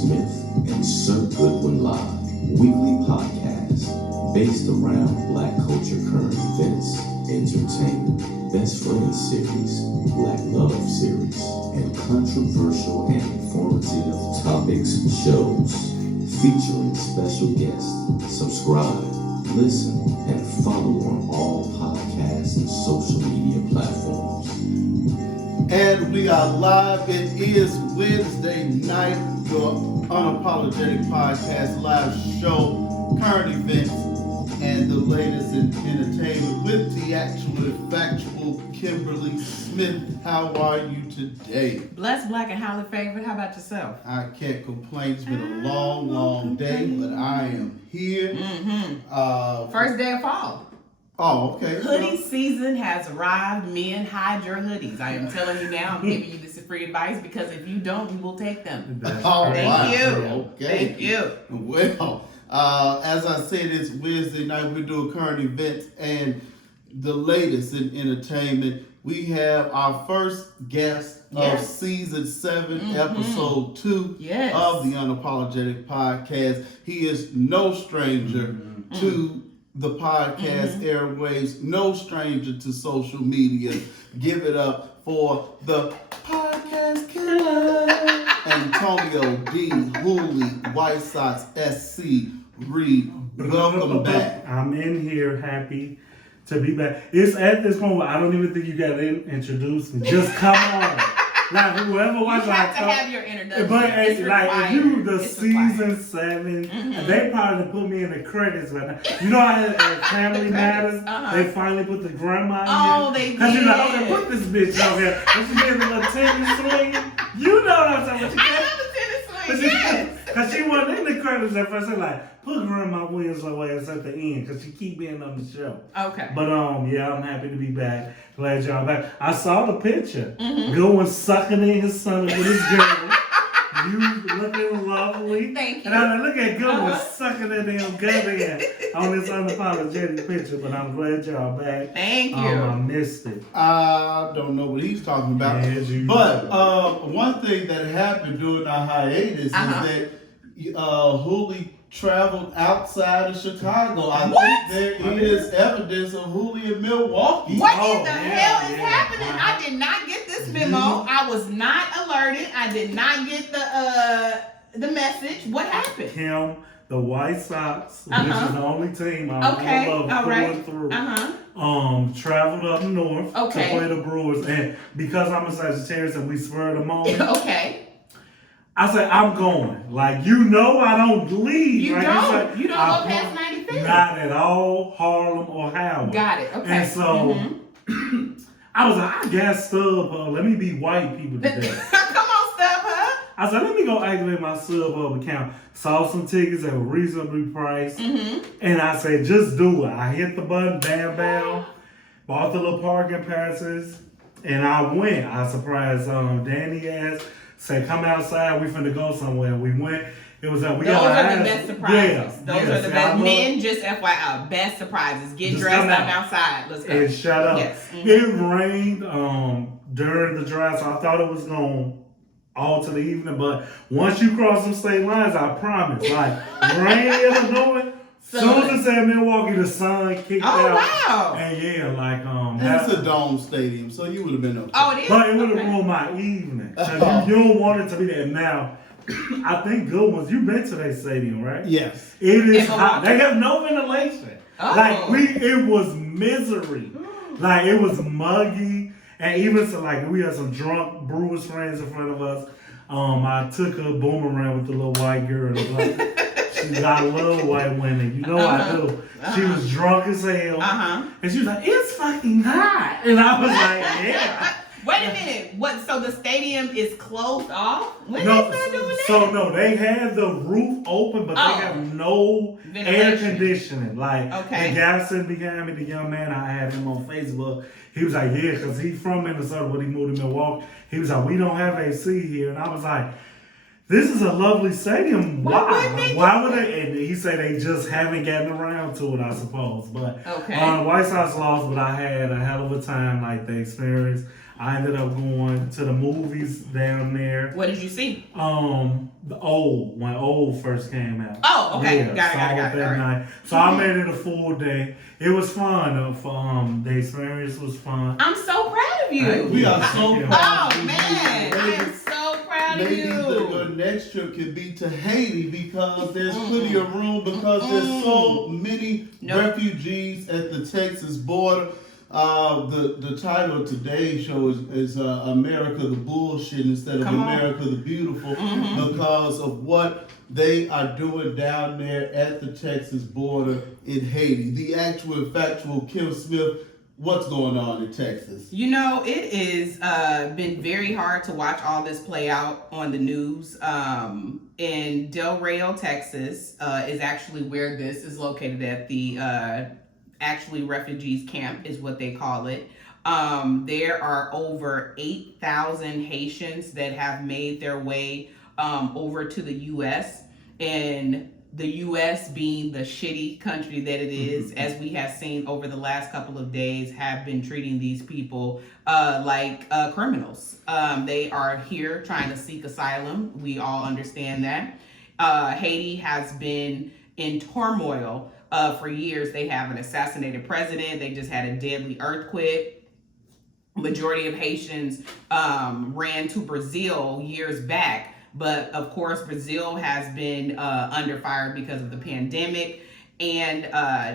Smith and Sir Goodwin Live, weekly podcast based around Black culture, current events, entertainment, best friends series, Black love series, and controversial and informative topics shows featuring special guests. Subscribe, listen, and follow on all podcasts and social media platforms. And we are live. It is Wednesday night, your unapologetic podcast live show, current events, and the latest in entertainment with the actual and factual Kimberly Smith. How are you today? Blessed, black, and highly favored. How about yourself? I can't complain. It's been a long day, but I am here. First day of fall. Oh, okay. Hoodie season has arrived. Men, hide your hoodies. I am telling you now. I'm giving you this free advice because if you don't, we will take them. Thank you. Okay. Thank you. Well, as I said, it's Wednesday night. We're doing current events and the latest in entertainment. We have our first guest of season 7, episode 2 of the Unapologetic Podcast. He is no stranger to the podcast airwaves, no stranger to social media. Give it up for the podcast killer, Antonio D. Hooley, White Sox SC Reed. Welcome back. I'm in here, happy to be back. It's at this point where I don't even think you got to introduce me. Just come on. Like whoever watches, you have to have your introduction. But it's like if you the it's season 7, they probably put me in the credits right now. You know how at Family Matters they finally put the grandma in Oh, here? they Because you're like, did. okay, put this bitch out here. And she did a little tennis swing. You know what I'm talking about. I know the tennis swing, yes. Because she wasn't in the credits at first. They're like, put Grandma Williams away at the end because she keep being on the show. Okay. But yeah, I'm happy to be back. Glad y'all back. I saw the picture. Going sucking in his son with his girl. You looking lovely. Thank you. And I look at Goodwin sucking that damn gut in on this unapologetic picture. But I'm glad y'all back. Thank you. I missed it. I don't know what he's talking about. Yeah, but one thing that happened during our hiatus is that Hooley traveled outside of Chicago. I think there is evidence of Hooley in Milwaukee. What in the hell is happening? I did not get this memo. I was not alerted. I did not get the message. What happened? Kim, the White Sox, which is the only team I love going through. Traveled up north to play the Brewers, and because I'm a Sagittarius and we spurred them on. I said, I'm going. Like, you know I don't leave. You right? don't. You don't go past 95th. Not at all, Harlem or Howard. Got it. Okay. And so, I was like, I got StubHub. Let me be white people today. Come on, StubHub. I said, let me go activate my StubHub account. Saw some tickets that were reasonably priced. And I said, just do it. I hit the button, bam, bought the little parking passes, and I went. I surprised Danny asked. Say, come outside, we finna go somewhere. We went. It was we Those got are the best surprises. Those are the best. Men, just FYI, best surprises. Get just dressed up outside. Let's go. And shut up. Yes. It rained during the drive, so I thought it was going all to the evening. But once you cross some state lines, I promise. Like, rain, Illinois. Soon as it said Milwaukee, the sun kicked out. Oh, wow. And like That's a dome stadium, so you would have been okay. Oh, it is? But it would have ruined my evening. You don't want it to be there. Now, I think good ones. You've been to that stadium, right? Yes. It is hot. They have no ventilation. Oh. Like it was misery. Like it was muggy. And even so, like we had some drunk Brewers friends in front of us. I took a boomerang with the little white girl. I love white women. You know I do. She was drunk as hell. And she was like, it's fucking hot. And I was like, yeah. Wait a minute. What? So the stadium is closed off? When they start doing that? So no, they have the roof open, but they have no air conditioning. Like the guy sitting behind me, the young man, I had him on Facebook. He was like, yeah, because he's from Minnesota, but he moved to Milwaukee. He was like, we don't have AC here. And I was like, this is a lovely stadium. Why would they? And he said they just haven't gotten around to it, I suppose. But White Sox lost, but I had a hell of a time, like the experience. I ended up going to the movies down there. What did you see? When Old first came out. Oh, okay. Yeah, Got it. That night. So I made it a full day. It was fun. The experience was fun. I'm so proud of you. We are so proud. Oh man, I am so proud of you. Maybe your next trip could be to Haiti because there's plenty of room because there's so many refugees at the Texas border. The title of today's show is America the Bullshit instead of America the Beautiful because of what they are doing down there at the Texas border in Haiti. The actual factual Kim Smith, what's going on in Texas? You know, it is been very hard to watch all this play out on the news. In Del Rio, Texas is actually where this is located at. The actually refugees camp is what they call it. There are over 8,000 Haitians that have made their way over to the U.S. and the U.S. being the shitty country that it is, as we have seen over the last couple of days, have been treating these people like criminals. They are here trying to seek asylum. We all understand that. Haiti has been in turmoil for years. They have an assassinated president. They just had a deadly earthquake. Majority of Haitians ran to Brazil years back. But of course, Brazil has been under fire because of the pandemic and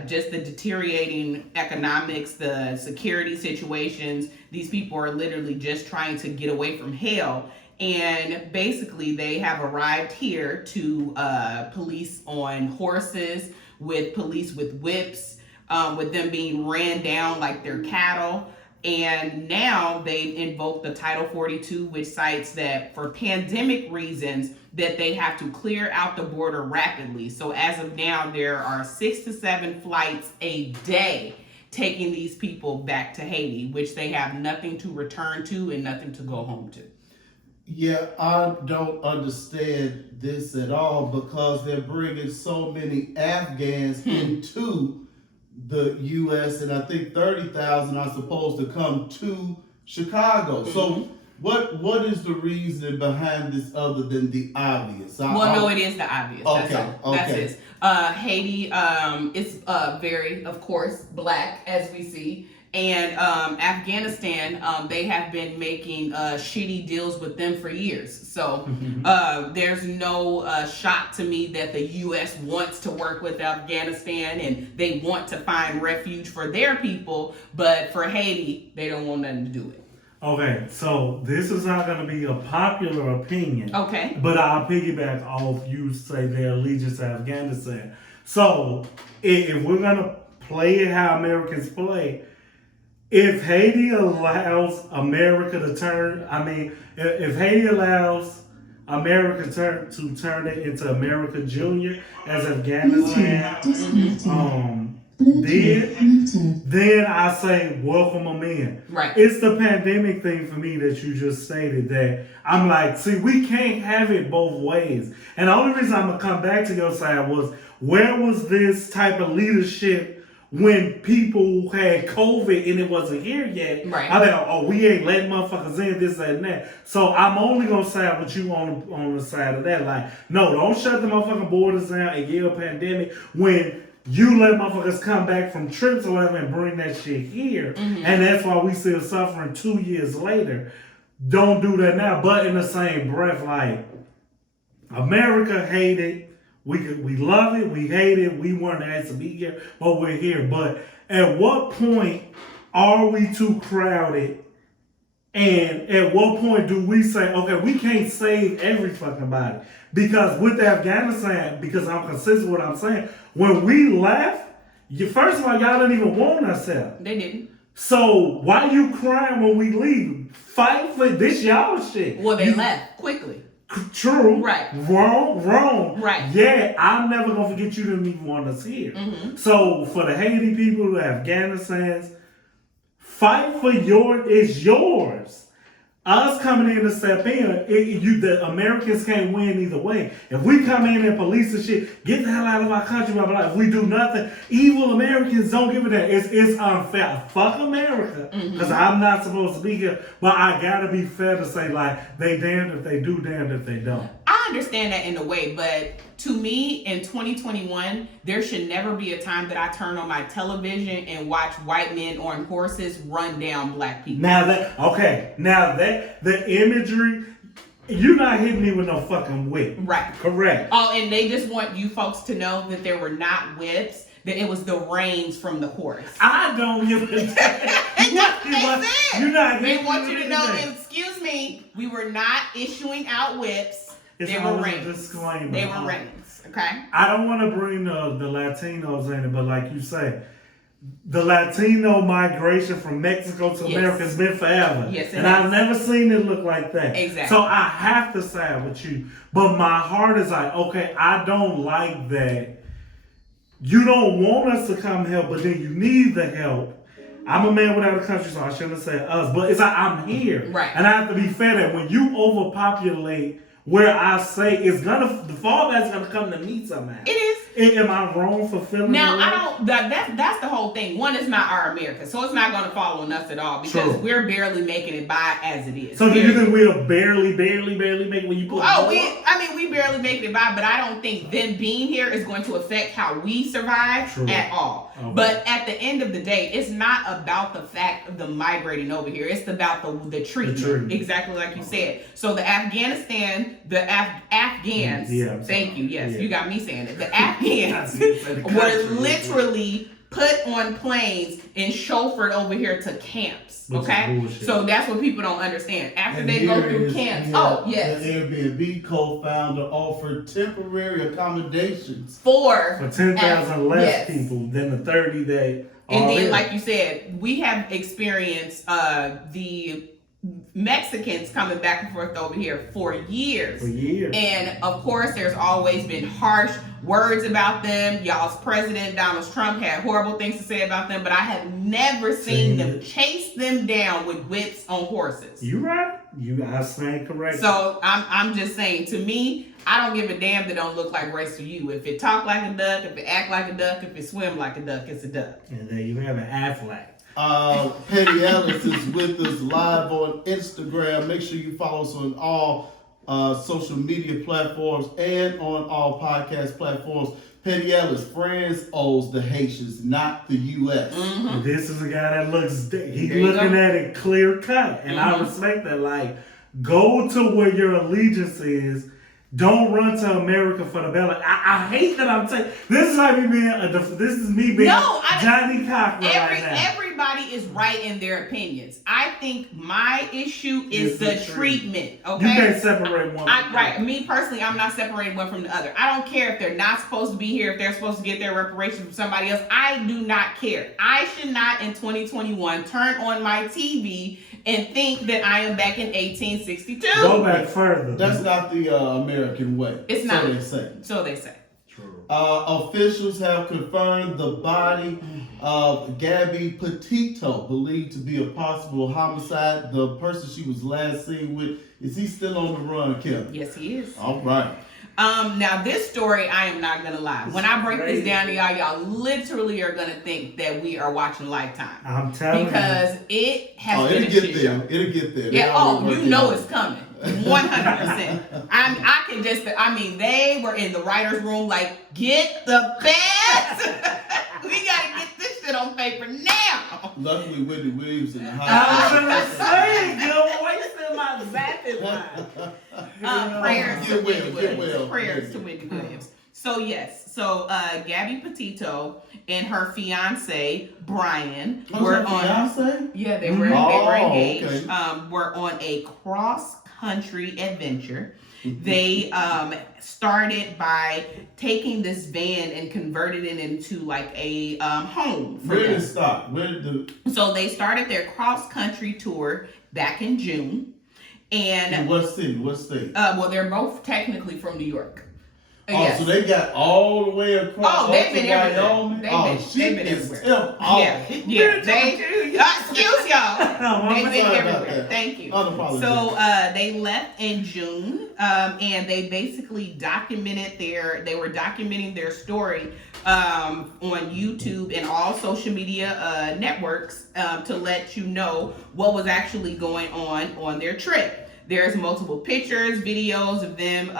just the deteriorating economics, the security situations. These people are literally just trying to get away from hell. And basically, they have arrived here to police on horses, with police with whips, with them being ran down like they're cattle. And now they've invoked the Title 42, which cites that for pandemic reasons that they have to clear out the border rapidly. So as of now, there are 6 to 7 flights a day taking these people back to Haiti, which they have nothing to return to and nothing to go home to. Yeah, I don't understand this at all because they're bringing so many Afghans into the U.S. and I think 30,000 are supposed to come to Chicago. So what is the reason behind this other than the obvious? No, it is the obvious. Okay, that's all. okay. That's it. Haiti is very, of course, black, as we see. And Afghanistan, they have been making shitty deals with them for years. So there's no shock to me that the U.S. wants to work with Afghanistan and they want to find refuge for their people. But for Haiti, they don't want nothing to do with it. Okay, so this is not going to be a popular opinion. Okay. But I'll piggyback off you say their allegiance to Afghanistan. So if we're going to play it how Americans play, if Haiti allows America to turn, if Haiti allows America to turn it into America Junior as Afghanistan, then I say welcome them in. Right. It's the pandemic thing for me that you just stated that I'm like, see, we can't have it both ways. And the only reason I'm gonna come back to your side was where was this type of leadership when people had COVID and it wasn't here yet? Right. I mean, we ain't letting motherfuckers in, this, that, and that. So I'm only gonna side with you on the side of that. Like, no, don't shut the motherfucking borders down and yell pandemic when you let motherfuckers come back from trips or whatever and bring that shit here. And that's why we still suffering 2 years later. Don't do that now. But in the same breath, like, America hate it. We love it, we hate it, we weren't asked to be here, but we're here. But at what point are we too crowded? And at what point do we say, okay, we can't save every fucking body? Because with Afghanistan, because I'm consistent with what I'm saying, when we left, first of all, y'all didn't even want us here. They didn't. So why you crying when we leave? Fight for this y'all shit. Well, they left quickly. True. Right. Wrong. Right. Yeah, I'm never gonna forget you didn't even want us here. So for the Haiti people, the Afghanistans, fight for it's yours. us coming in to step in, the Americans can't win either way. If we come in and police and shit, get the hell out of our country, blah, blah, blah. If we do nothing, evil Americans don't give a damn. It's unfair. Fuck America, because I'm not supposed to be here. But I gotta be fair to say, like, they damned if they do, damned if they don't. I understand that in a way, but to me, in 2021, there should never be a time that I turn on my television and watch white men on horses run down black people. Now that the imagery, you're not hitting me with no fucking whip. Right. Correct. Oh, and they just want you folks to know that there were not whips, that it was the reins from the horse. I don't give a damn. They want you to know, excuse me, we were not issuing out whips. They were reins. Disclaimer. They were reins. Okay. I don't want to bring the Latinos in it, but like you say, the Latino migration from Mexico to America has been forever. Yes, and I've never seen it look like that. Exactly. So I have to side with you. But my heart is like, okay, I don't like that. You don't want us to come help, but then you need the help. I'm a man without a country, so I shouldn't say us. But it's like, I'm here. Right. And I have to be fair that when you overpopulate where I say the fallback's gonna come to me somehow. It is. Am I wrong for feeling now? that? I don't. That's the whole thing. One, it's not our America, so it's not going to fall on us at all because True. we're barely making it by as it is. So do you think we're barely making when you put? We barely making it by, but I don't think them being here is going to affect how we survive True. at all. Okay. But at the end of the day, it's not about the fact of them migrating over here. It's about the treatment. Exactly like you said. So the Afghans. Yeah, thank you. Yes, you got me saying it. The Afghans were literally put on planes and chauffeured over here to camps. Okay, so that's what people don't understand. After they go through camps, the Airbnb co-founder offered temporary accommodations for 10,000 less people than the 30 that. And then, like you said, we have experienced the Mexicans coming back and forth over here for years. And of course, there's always been harsh words about them. Y'all's president, Donald Trump, had horrible things to say about them, but I have never seen them chase them down with whips on horses. You right. You guys saying correct. So I'm just saying, to me, I don't give a damn that don't look like race to you. If it talk like a duck, if it act like a duck, if it swim like a duck, it's a duck. And there you have an Aflac. Petty Ellis is with us live on Instagram. Make sure you follow us on all social media platforms and on all podcast platforms. Petty Ellis, France owes the Haitians, not the U.S. Mm-hmm. This is a guy that he's looking at it clear cut. And I respect that. Like, go to where your allegiance is. Don't run to America for the ballot. I hate that I'm saying this is like me being Johnny Cochran right now. Everybody is right in their opinions. I think my issue is the treatment. Okay, you can't separate one. Right. Me personally, I'm not separating one from the other. I don't care if they're not supposed to be here, if they're supposed to get their reparations from somebody else. I do not care. I should not in 2021 turn on my TV and think that I am back in 1862. Go back further. That's not the American way. It's not. So they say. True. Officials have confirmed the body of Gabby Petito, believed to be a possible homicide. The person she was last seen with, is he still on the run, Kim? Yes, he is. All right. Now this story, I am not gonna lie. When I break this down to y'all literally are gonna think that we are watching Lifetime. I'm telling you. Because it has been a shit shit show. show. It'll get there. Yeah, you know it's coming. 100%. They were in the writer's room like, get the best. We gotta get this shit on paper now. Luckily, Whitney Williams in the house. I was gonna say, you're wasting my vapid line. Prayers to Whitney Williams. Prayers to Whitney Williams. So yes, Gabby Petito and her fiance Brian were on. Fiance? Yeah, they were engaged. Okay. Were on a cross-country adventure. They started by taking this van and converted it into like a home. Where did it start? So they started their cross-country tour back in June. And in what city? What state? Well, they're both technically from New York. Yes. So they got all the way across. Oh, they've been everywhere. Wyoming. They've been everywhere. Yeah. Excuse y'all. They've been everywhere. Thank you. So they left in June, and they basically they were documenting their story on YouTube and all social media networks to let you know what was actually going on their trip. There's multiple pictures, videos of them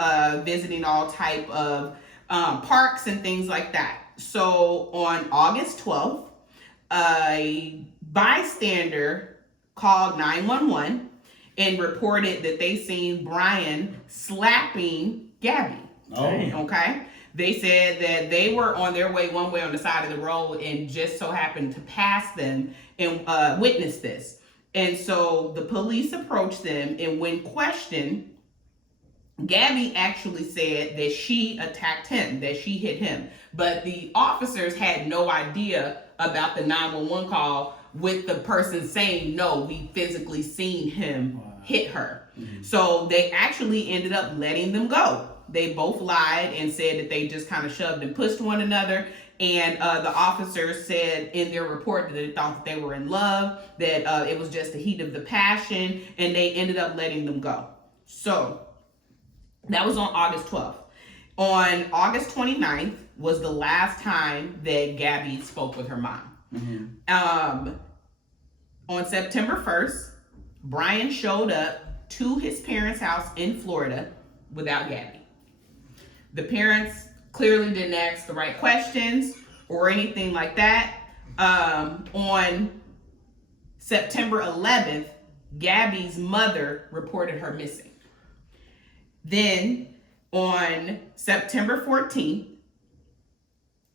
visiting all type of parks and things like that. So on August 12th, a bystander called 911 and reported that they seen Brian slapping Gabby. Oh. Okay. They said that they were on their way one way on the side of the road and just so happened to pass them and witness this. And so the police approached them, and when questioned, Gabby actually said that she attacked him, that she hit him. But the officers had no idea about the 911 call with the person saying, no, we physically seen him hit her. Mm-hmm. So they actually ended up letting them go. They both lied and said that they just kind of shoved and pushed one another. And the officers said in their report that they thought that they were in love, that it was just the heat of the passion, and they ended up letting them go. So that was on August 12th. On August 29th was the last time that Gabby spoke with her mom. Mm-hmm. On September 1st, Brian showed up to his parents' house in Florida without Gabby. The parents clearly didn't ask the right questions or anything like that. On September 11th, Gabby's mother reported her missing. Then on September 14th,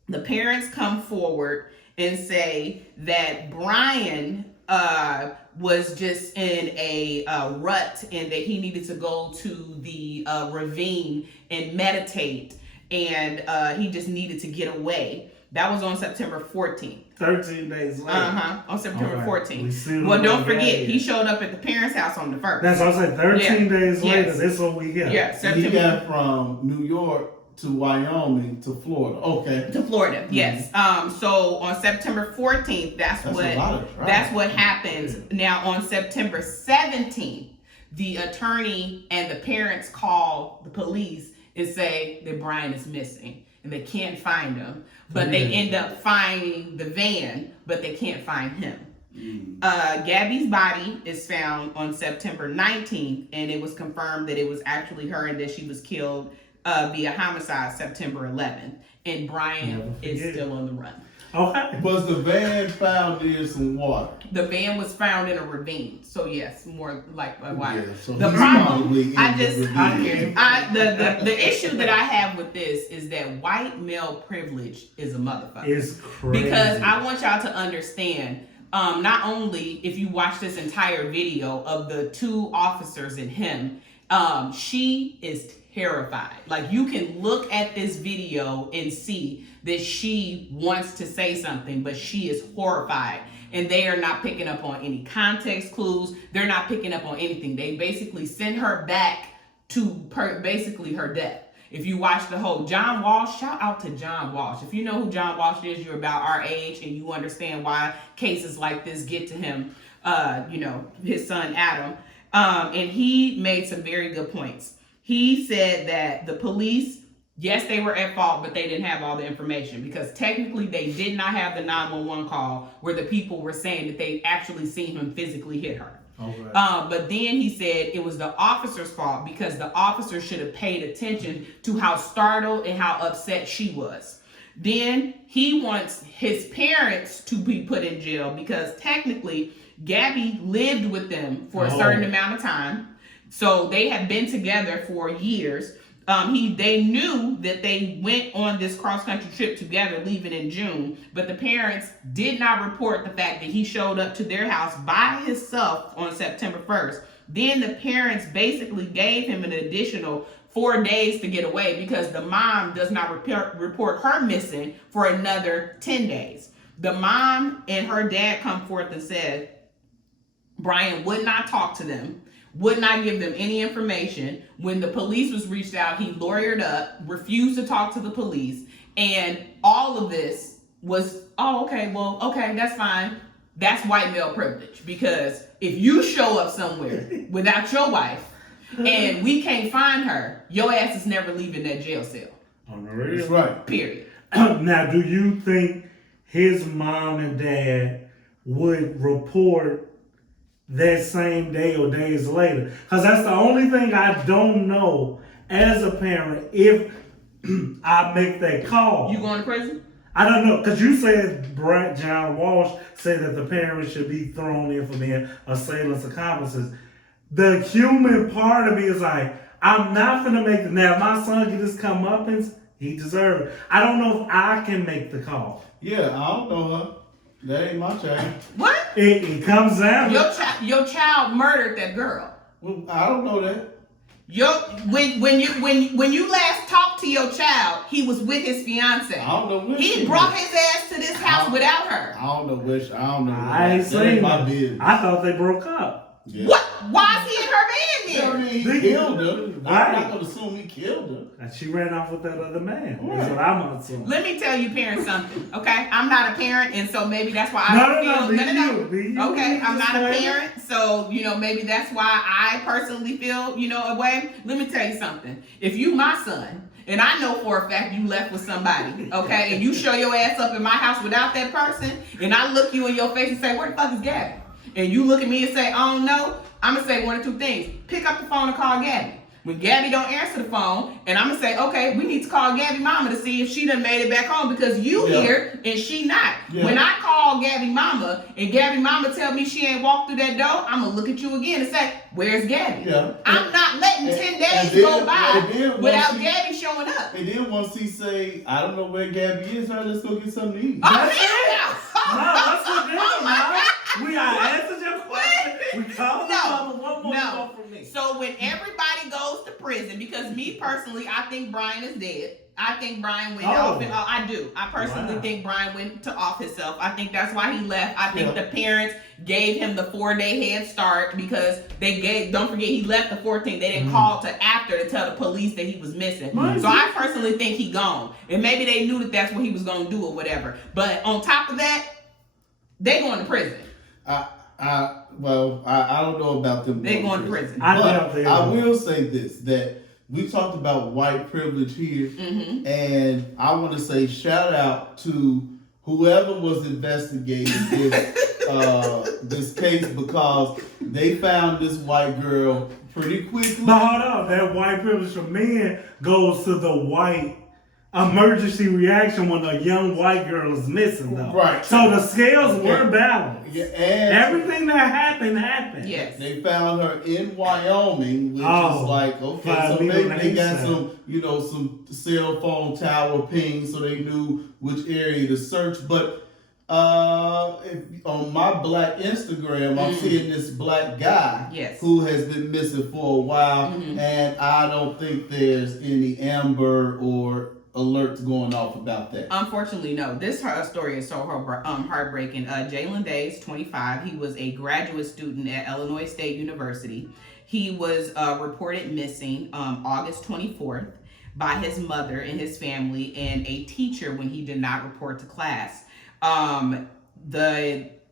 the parents come forward and say that Brian was just in a rut and that he needed to go to the ravine and meditate, and he just needed to get away. That was on September 14th. 13 days later. On September 14th. Well, don't forget, he showed up at the parents' house on the 1st. That's what I said. 13 days later, that's what we got. Yeah, September. He got from New York to Wyoming to Florida. Okay. To Florida, yes. So on September 14th, that's what happens. Now on September 17th, the attorney and the parents call the police and say that Brian is missing and they can't find him. But they end up finding the van, but they can't find him. Gabby's body is found on September 19th, and it was confirmed that it was actually her and that she was killed via homicide September 11th. And Brian is still on the run. Okay. Was the van found near some water? The van was found in a ravine. So yes, more like a water. Yeah, so the problem, the issue that I have with this is that white male privilege is a motherfucker. It's crazy. Because I want y'all to understand, not only if you watch this entire video of the two officers and him, she is terrified. Like, you can look at this video and see that she wants to say something, but she is horrified. And they are not picking up on any context clues. They're not picking up on anything. They basically send her back to basically her death. If you watch the whole John Walsh, shout out to John Walsh. If you know who John Walsh is, you're about our age and you understand why cases like this get to him, his son Adam. And he made some very good points. He said that the police, yes, they were at fault, but they didn't have all the information because technically they did not have the 911 call where the people were saying that they actually seen him physically hit her. Okay. But then he said it was the officer's fault because the officer should have paid attention to how startled and how upset she was. Then he wants his parents to be put in jail because technically Gabby lived with them for a certain amount of time. So they had been together for years. They knew that they went on this cross-country trip together, leaving in June, but the parents did not report the fact that he showed up to their house by himself on September 1st. Then the parents basically gave him an additional 4 days to get away because the mom does not report her missing for another 10 days. The mom and her dad come forth and said Brian would not talk to them, would not give them any information. When the police was reached out, he lawyered up, refused to talk to the police, and all of this was, okay, that's fine. That's white male privilege, because if you show up somewhere without your wife and we can't find her, your ass is never leaving that jail cell. On the real. That's right. Period. Now, do you think his mom and dad would report that same day or days later? Because that's the only thing I don't know as a parent if I make that call. You going to prison? I don't know, because you said John Walsh said that the parents should be thrown in for being assailants, accomplices. The human part of me is like, I'm not going to make it. Now, if my son get his comeuppance, he deserves it. I don't know if I can make the call. Yeah, I don't know her. That ain't my child. What? It comes down. Your child murdered that girl. Well, I don't know that. When you last talked to your child, he was with his fiance. I don't know where He brought his ass to this house without her. I don't know which. I don't know. I ain't that ain't saying my that. business. I thought they broke up. Yeah. What? Why is he in her van I then? mean, he killed her. Right. I'm not gonna assume he killed her. And she ran off with that other man. Right. That's what I'm assuming. Let me tell you parents something, okay? I'm not a parent, and so maybe that's why No. Okay, I'm not a Just parent, so, maybe that's why I personally feel, a way. Let me tell you something. If you my son, and I know for a fact you left with somebody, okay, and you show your ass up in my house without that person, and I look you in your face and say, where the fuck is Gabby? And you look at me and say, I don't know, I'm going to say one or two things. Pick up the phone and call Gabby. When Gabby don't answer the phone, and I'm going to say, okay, we need to call Gabby mama to see if she done made it back home, because you here and she not. Yeah. When I call Gabby mama and Gabby mama tell me she ain't walked through that door, I'm going to look at you again and say, where's Gabby? Yeah. I'm not letting 10 days go by without Gabby showing up. And then once he say, I don't know where Gabby is, right, let's go get something to eat. That's what's the deal, man. We answered your question. We called the mama. One more call from me. So when everybody goes to prison, because me personally, I think Brian is dead. I think Brian went off, and I do. I personally think Brian went to off himself. I think that's why he left. I think the parents gave him the 4-day head start, because don't forget, he left the 14th. They didn't call to after to tell the police that he was missing. So I personally think he gone. And maybe they knew that that's what he was going to do or whatever. But on top of that, they going to prison. I don't know about them. They going to prison. I will say this, that we talked about white privilege here, and I want to say shout out to whoever was investigating this case, because they found this white girl pretty quickly. But hold on, that white privilege for men goes to the white emergency reaction when a young white girl is missing, though. Right. So the scales were balanced. Yeah, and everything that happened. Yes. They found her in Wyoming, which is like, okay, so maybe they got some cell phone tower ping, so they knew which area to search. But on my black Instagram, I'm seeing this black guy who has been missing for a while, and I don't think there's any Amber or alerts going off about that. Unfortunately, no. This story is so heartbreaking. Jalen Days, 25. He was a graduate student at Illinois State University. He was reported missing August 24th by his mother and his family and a teacher when he did not report to class.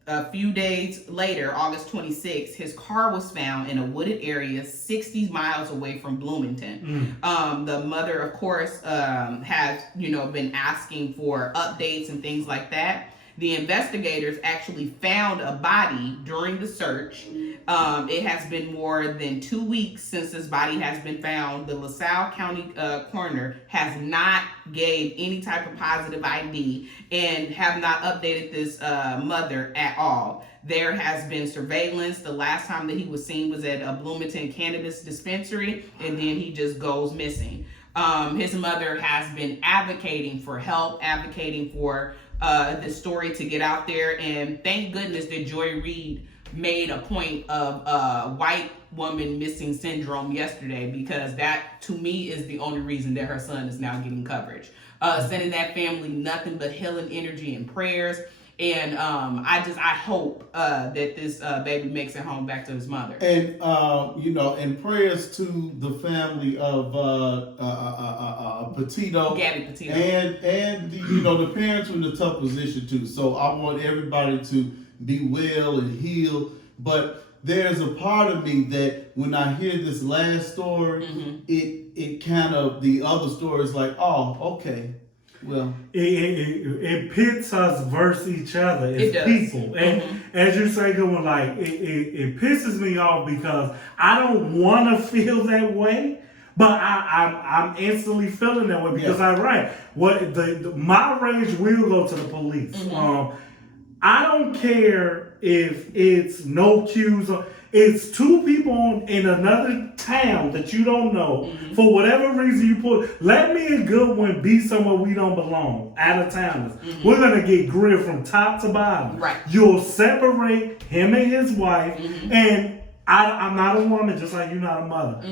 A few days later, August 26th, his car was found in a wooded area 60 miles away from Bloomington. The mother, of course, has been asking for updates and things like that. The investigators actually found a body during the search. It has been more than 2 weeks since this body has been found. The LaSalle County coroner has not gave any type of positive ID and have not updated this mother at all. There has been surveillance. The last time that he was seen was at a Bloomington cannabis dispensary, and then he just goes missing. His mother has been advocating for help, advocating for the story to get out there, and thank goodness that Joy Reid made a point of white woman missing syndrome yesterday, because that to me is the only reason that her son is now getting coverage. Sending that family nothing but healing energy and prayers. And I hope that this baby makes it home back to his mother. And and prayers to the family of Petito, Gabby Petito, and the parents were in a tough position too. So I want everybody to be well and heal. But there's a part of me that when I hear this last story, it kind of, the other story is like, oh, okay. Well, it pits us versus each other as people, and as you say, going like it pisses me off because I don't want to feel that way, but I'm instantly feeling that way because I'm right. What my rage will go to the police. I don't care if it's no cues or it's two people in another town that you don't know. For whatever reason you put, let me and Goodwin be somewhere we don't belong, out of towners. We're gonna get grilled from top to bottom. Right. You'll separate him and his wife, and I'm not a woman, just like you're not a mother.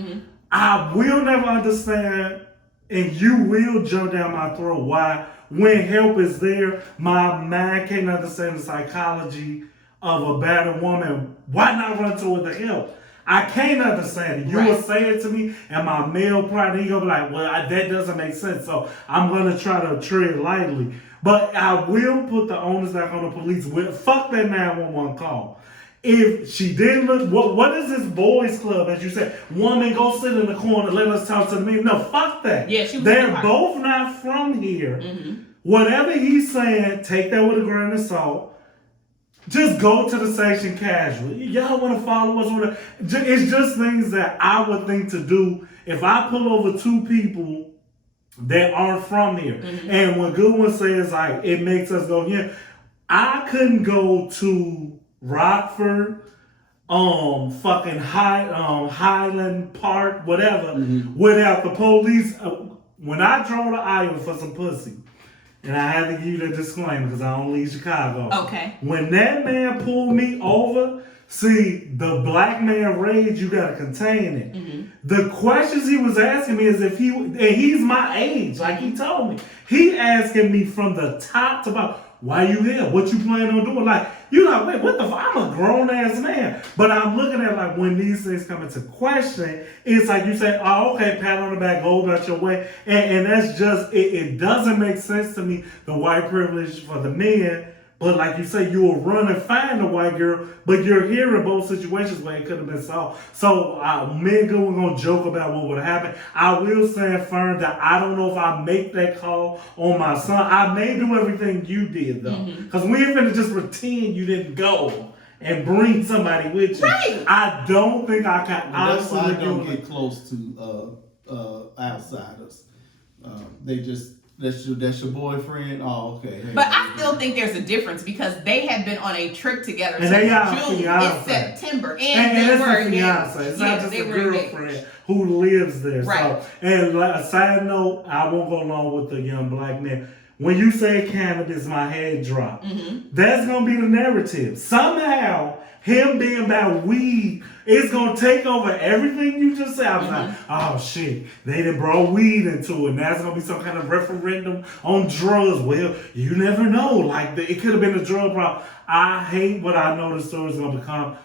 I will never understand, and you will jump down my throat why, when help is there, my mind can't understand the psychology of a battered woman. Why not run to her to help? I can't understand it. You will say it to me, and my male pride, he gonna be like, well, that doesn't make sense. So I'm gonna try to tread lightly. But I will put the onus back on the police. Fuck that 911 call. If she didn't look, what is this boys club, as you said? Woman, go sit in the corner, let us talk to the men. No, fuck that. Yeah, she was They're both not from here. Whatever he's saying, take that with a grain of salt. Just go to the station casually. Y'all want to follow us? It's just things that I would think to do if I pull over two people that aren't from here. And when Goodwin says, like, it makes us go here, I couldn't go to Rockford, fucking Highland Park, whatever, without the police. When I drove to Iowa for some pussy, and I had to give you the disclaimer because I don't leave Chicago. Okay. When that man pulled me over, see, the black man rage, you gotta contain it. The questions he was asking me is if and he's my age, like he told me. He asking me from the top to bottom, why you here? What you plan on doing? Like, you're like, wait, what the fuck? I'm a grown ass man. But I'm looking at like when these things come into question, it's like you say, oh, okay, pat on the back, go about your way. And that's just, it doesn't make sense to me, the white privilege for the men. But like you say, you will run and find the white girl, but you're here in both situations where it could have been solved. So me and Goodwin gonna joke about what would happen. I will stand firm that I don't know if I make that call on my son. I may do everything you did though, because we ain't finna just pretend you didn't go and bring somebody with you. Right. I don't think I can. That's why I don't get close to outsiders. They just. That's your boyfriend? Oh, okay. Hey, but I still think there's a difference because they had been on a trip together and since June. It's September. And they it's were a fiance. It's not just a girlfriend who lives there. Right. So, and like a side note, I won't go along with the young black man. When you say cannabis, my head dropped. That's going to be the narrative. Somehow, him being about weed is going to take over everything you just said. I was like, oh shit, they done brought weed into it. Now it's going to be some kind of referendum on drugs. Well, you never know. Like, it could have been a drug problem. I hate what I know the story is going to become.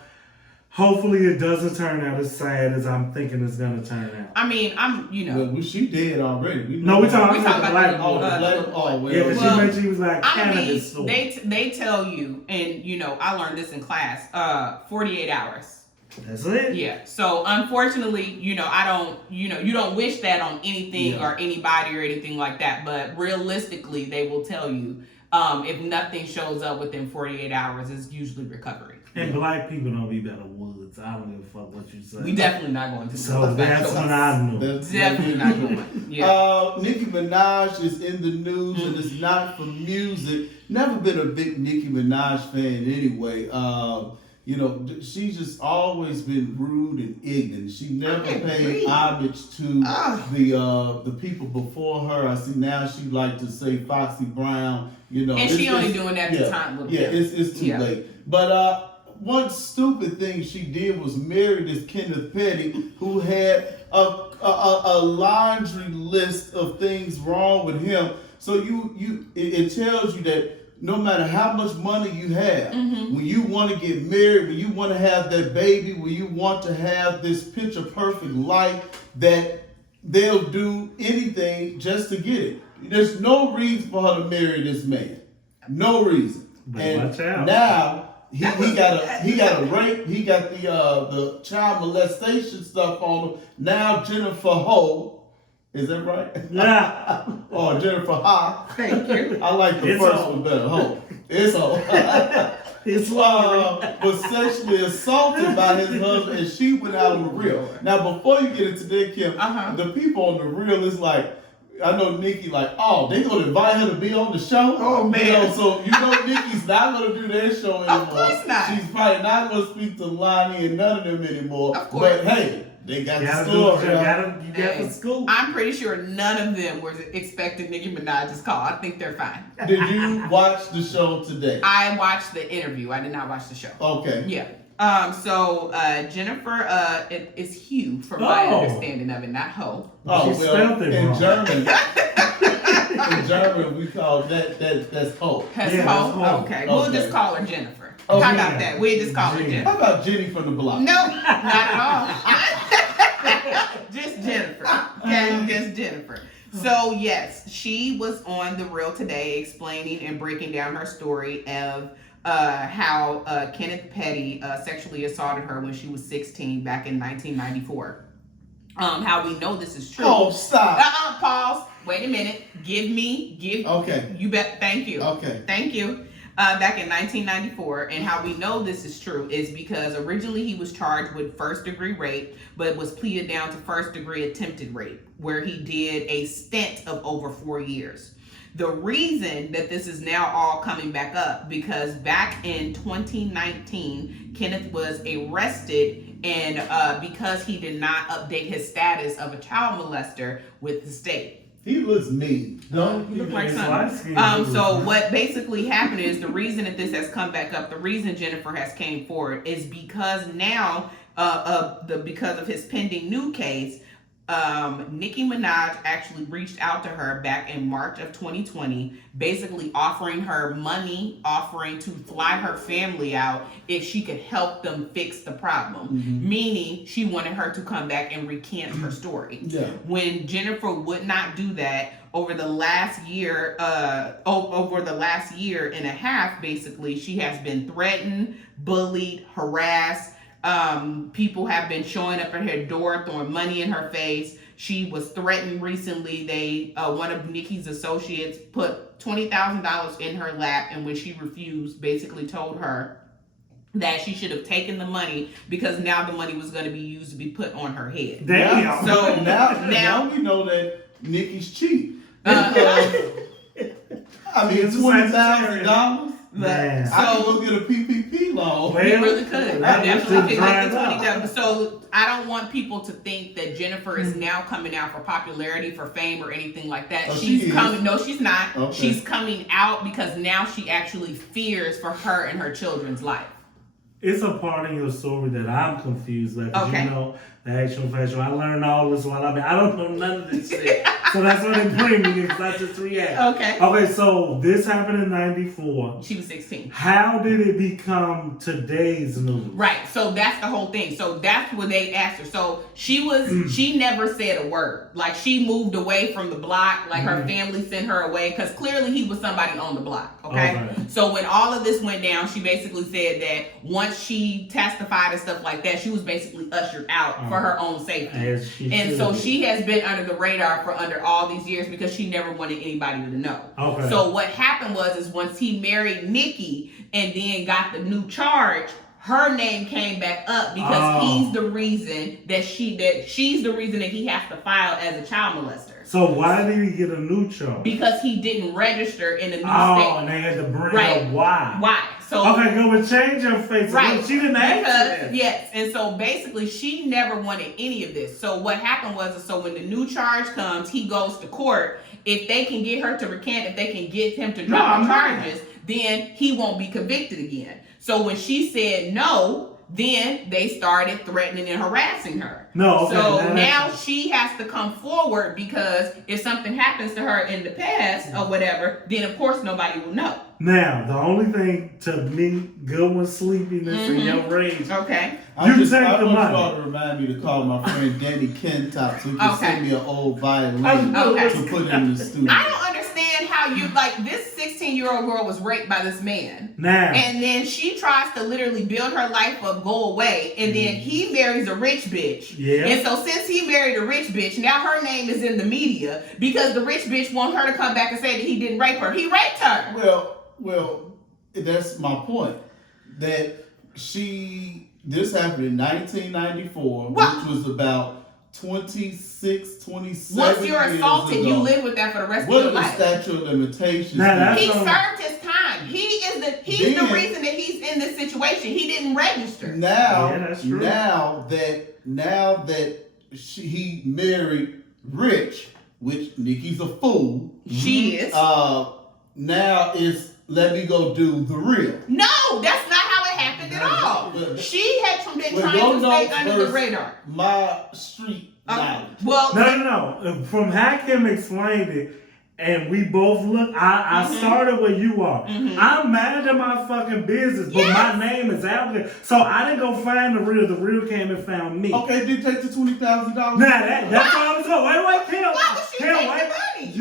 Hopefully it doesn't turn out as sad as I'm thinking it's going to turn out. I mean, Well, she dead already. No, we talking about the black boy. Yeah, because she mentioned she was like cannabis store. They tell you, and I learned this in class, 48 hours. That's it? Yeah. So unfortunately, I don't, you don't wish that on anything or anybody or anything like that. But realistically, they will tell you, if nothing shows up within 48 hours, it's usually recovery. And black people don't be better woods. I don't give a fuck what you say. We definitely not going to. So that's when I knew. Definitely not going. Yeah. Nicki Minaj is in the news, and it's not for music. Never been a big Nicki Minaj fan anyway. She's just always been rude and ignorant. She never paid homage to the people before her. I see now she like to say Foxy Brown. And she only doing that to time. Yeah, it's too late. But one stupid thing she did was marry this Kenneth Petty, who had a laundry list of things wrong with him. So it tells you that no matter how much money you have, Mm-hmm. when you want to get married, when you want to have that baby, when you want to have this picture perfect life, that they'll do anything just to get it. There's no reason for her to marry this man. No reason. But And watch out. now he got a rape, he got the child molestation stuff on him. Now Jennifer Ho, is that right? Yeah. Or Jennifer Ha. Thank you. I like the It's first Ho. one better. Ho. It's Ho. It's Laurie. Was sexually assaulted by his husband, and she went out on the reel. Now, before you get into that, Kim, the people on the reel is like, I know Nikki like, oh, they gonna invite her to be on the show. Oh, man. You know, so you know Nikki's not gonna do their show anymore. Of course not. She's probably not gonna speak to Lonnie and none of them anymore. Of course. But hey, they got You the gotta story. do- you got the scoop. I'm pretty sure none of them were expecting Nicki Minaj's call. I think they're fine. Did you watch the show today? I watched the interview. I did not watch the show. Okay. Yeah. So Jennifer is Hugh from my understanding of it, not Ho. Oh, She well, spelled it in wrong. German, in German we call that's Ho. Has Yeah, Ho? that's Ho. Okay. We'll Okay. just call her Jennifer. Oh, How yeah. about that? We'll just call her Jenny. Jennifer. How about Jenny from the block? No, not at all. Just Jennifer. Okay, just Jennifer. So yes, she was on The Real today explaining and breaking down her story of how Kenneth Petty sexually assaulted her when she was 16 back in 1994. How we know this is true. Oh, stop. Pause. Wait a minute. Okay. You bet. Thank you. Okay. Thank you. Back in 1994, and how we know this is true is because originally he was charged with first-degree rape, but was pleaded down to first-degree attempted rape, where he did a stint of over 4 years. The reason that this is now all coming back up, because back in 2019, Kenneth was arrested, and because he did not update his status of a child molester with the state. He looks mean. Don't He look like His something. light skin So was- what basically happened is the reason that this has come back up, the reason Jennifer has came forward is because now because of his pending new case, Nicki Minaj actually reached out to her back in March of 2020, basically offering her money, offering to fly her family out if she could help them fix the problem. Meaning she wanted her to come back and recant her story. Yeah. When Jennifer would not do that over the last year, over the last year and a half, basically, she has been threatened, bullied, harassed. People have been showing up at her door, throwing money in her face. She was threatened recently. One of Nicki's associates put $20,000 in her lap, and when she refused, basically told her that she should have taken the money because now the money was going to be used to be put on her head. Damn. So now we know that Nicki's cheap. I mean, She's a $20,000. Man. I can go get a PPP loan. We really could. That Definitely could dried get the up. 20,000. So I don't want people to think that Jennifer is now coming out for popularity, for fame, or anything like that. Oh, She's she is. coming. No, she's not. Okay. She's coming out because now she actually fears for her and her children's life. It's a part in your story that I'm confused with. 'Cause Okay. You know, the actual facial. I learned all this while I don't know none of this shit. So that's what it bring me, because I just react. Okay. Okay, so this happened in 94. She was 16. How did it become today's news? Right. So that's the whole thing. So that's what they asked her. So she never said a word. Like, she moved away from the block. Like, her family sent her away because clearly he was somebody on the block. Okay? So when all of this went down, she basically said that once she testified and stuff like that, she was basically ushered out for her own safety. As she And should so be. she has been under the radar for under all these years because she never wanted anybody to know. Okay. So what happened was once he married Nicki and then got the new charge, her name came back up because he's the reason that she's the reason that he has to file as a child molester. So why did he get a new charge? Because he didn't register in the new and state. they had to bring Right. up why. Why? So Okay, go and change your face. right. She didn't ask that. Yes. And so basically she never wanted any of this. So what happened was, so when the new charge comes, he goes to court. If they can get her to recant, if they can get him to drop the charges, then he won't be convicted again. So when she said no, then they started threatening and harassing her. No, okay, so now she has to come forward because if something happens to her in the past or whatever, then of course nobody will know. Now, the only thing to me, Goodwin sleepiness and your rage. Okay. I You just, take I the want money. y'all to remind me to call my friend Danny Kentop so he can send me an old violin Okay. to put in the studio. I don't understand how you, like, this 16-year-old girl was raped by this man. Now. And then she tries to literally build her life up, go away, and then he marries a rich bitch. Yeah. And so since he married a rich bitch, now her name is in the media because the rich bitch want her to come back and say that he didn't rape her. He raped her. Well, that's my point. That this happened in 1994, What? which was about 26, 27 Once you're years assaulted, ago. you live with that for the rest What of are your the life. statute of limitations? Now, that's He on- served his time. He's the reason that he's in this situation. He didn't register. Now, Yeah, that's true. now that he married Rich, which Nikki's a fool. She is. Now it's let me go do the real. No, that's not how it happened at all. Well, She had been well, trying your to stay notes under the versus radar. My street knowledge. Well, No. From how Kim explained it, and we both look, I started where you are. I'm mad at my fucking business, but my name is out there. So I didn't go find the real. The real came and found me. Okay, did take the $20,000? Now that's all I'm saying. Wait, Kim. Why would she Kim, take wait. the money?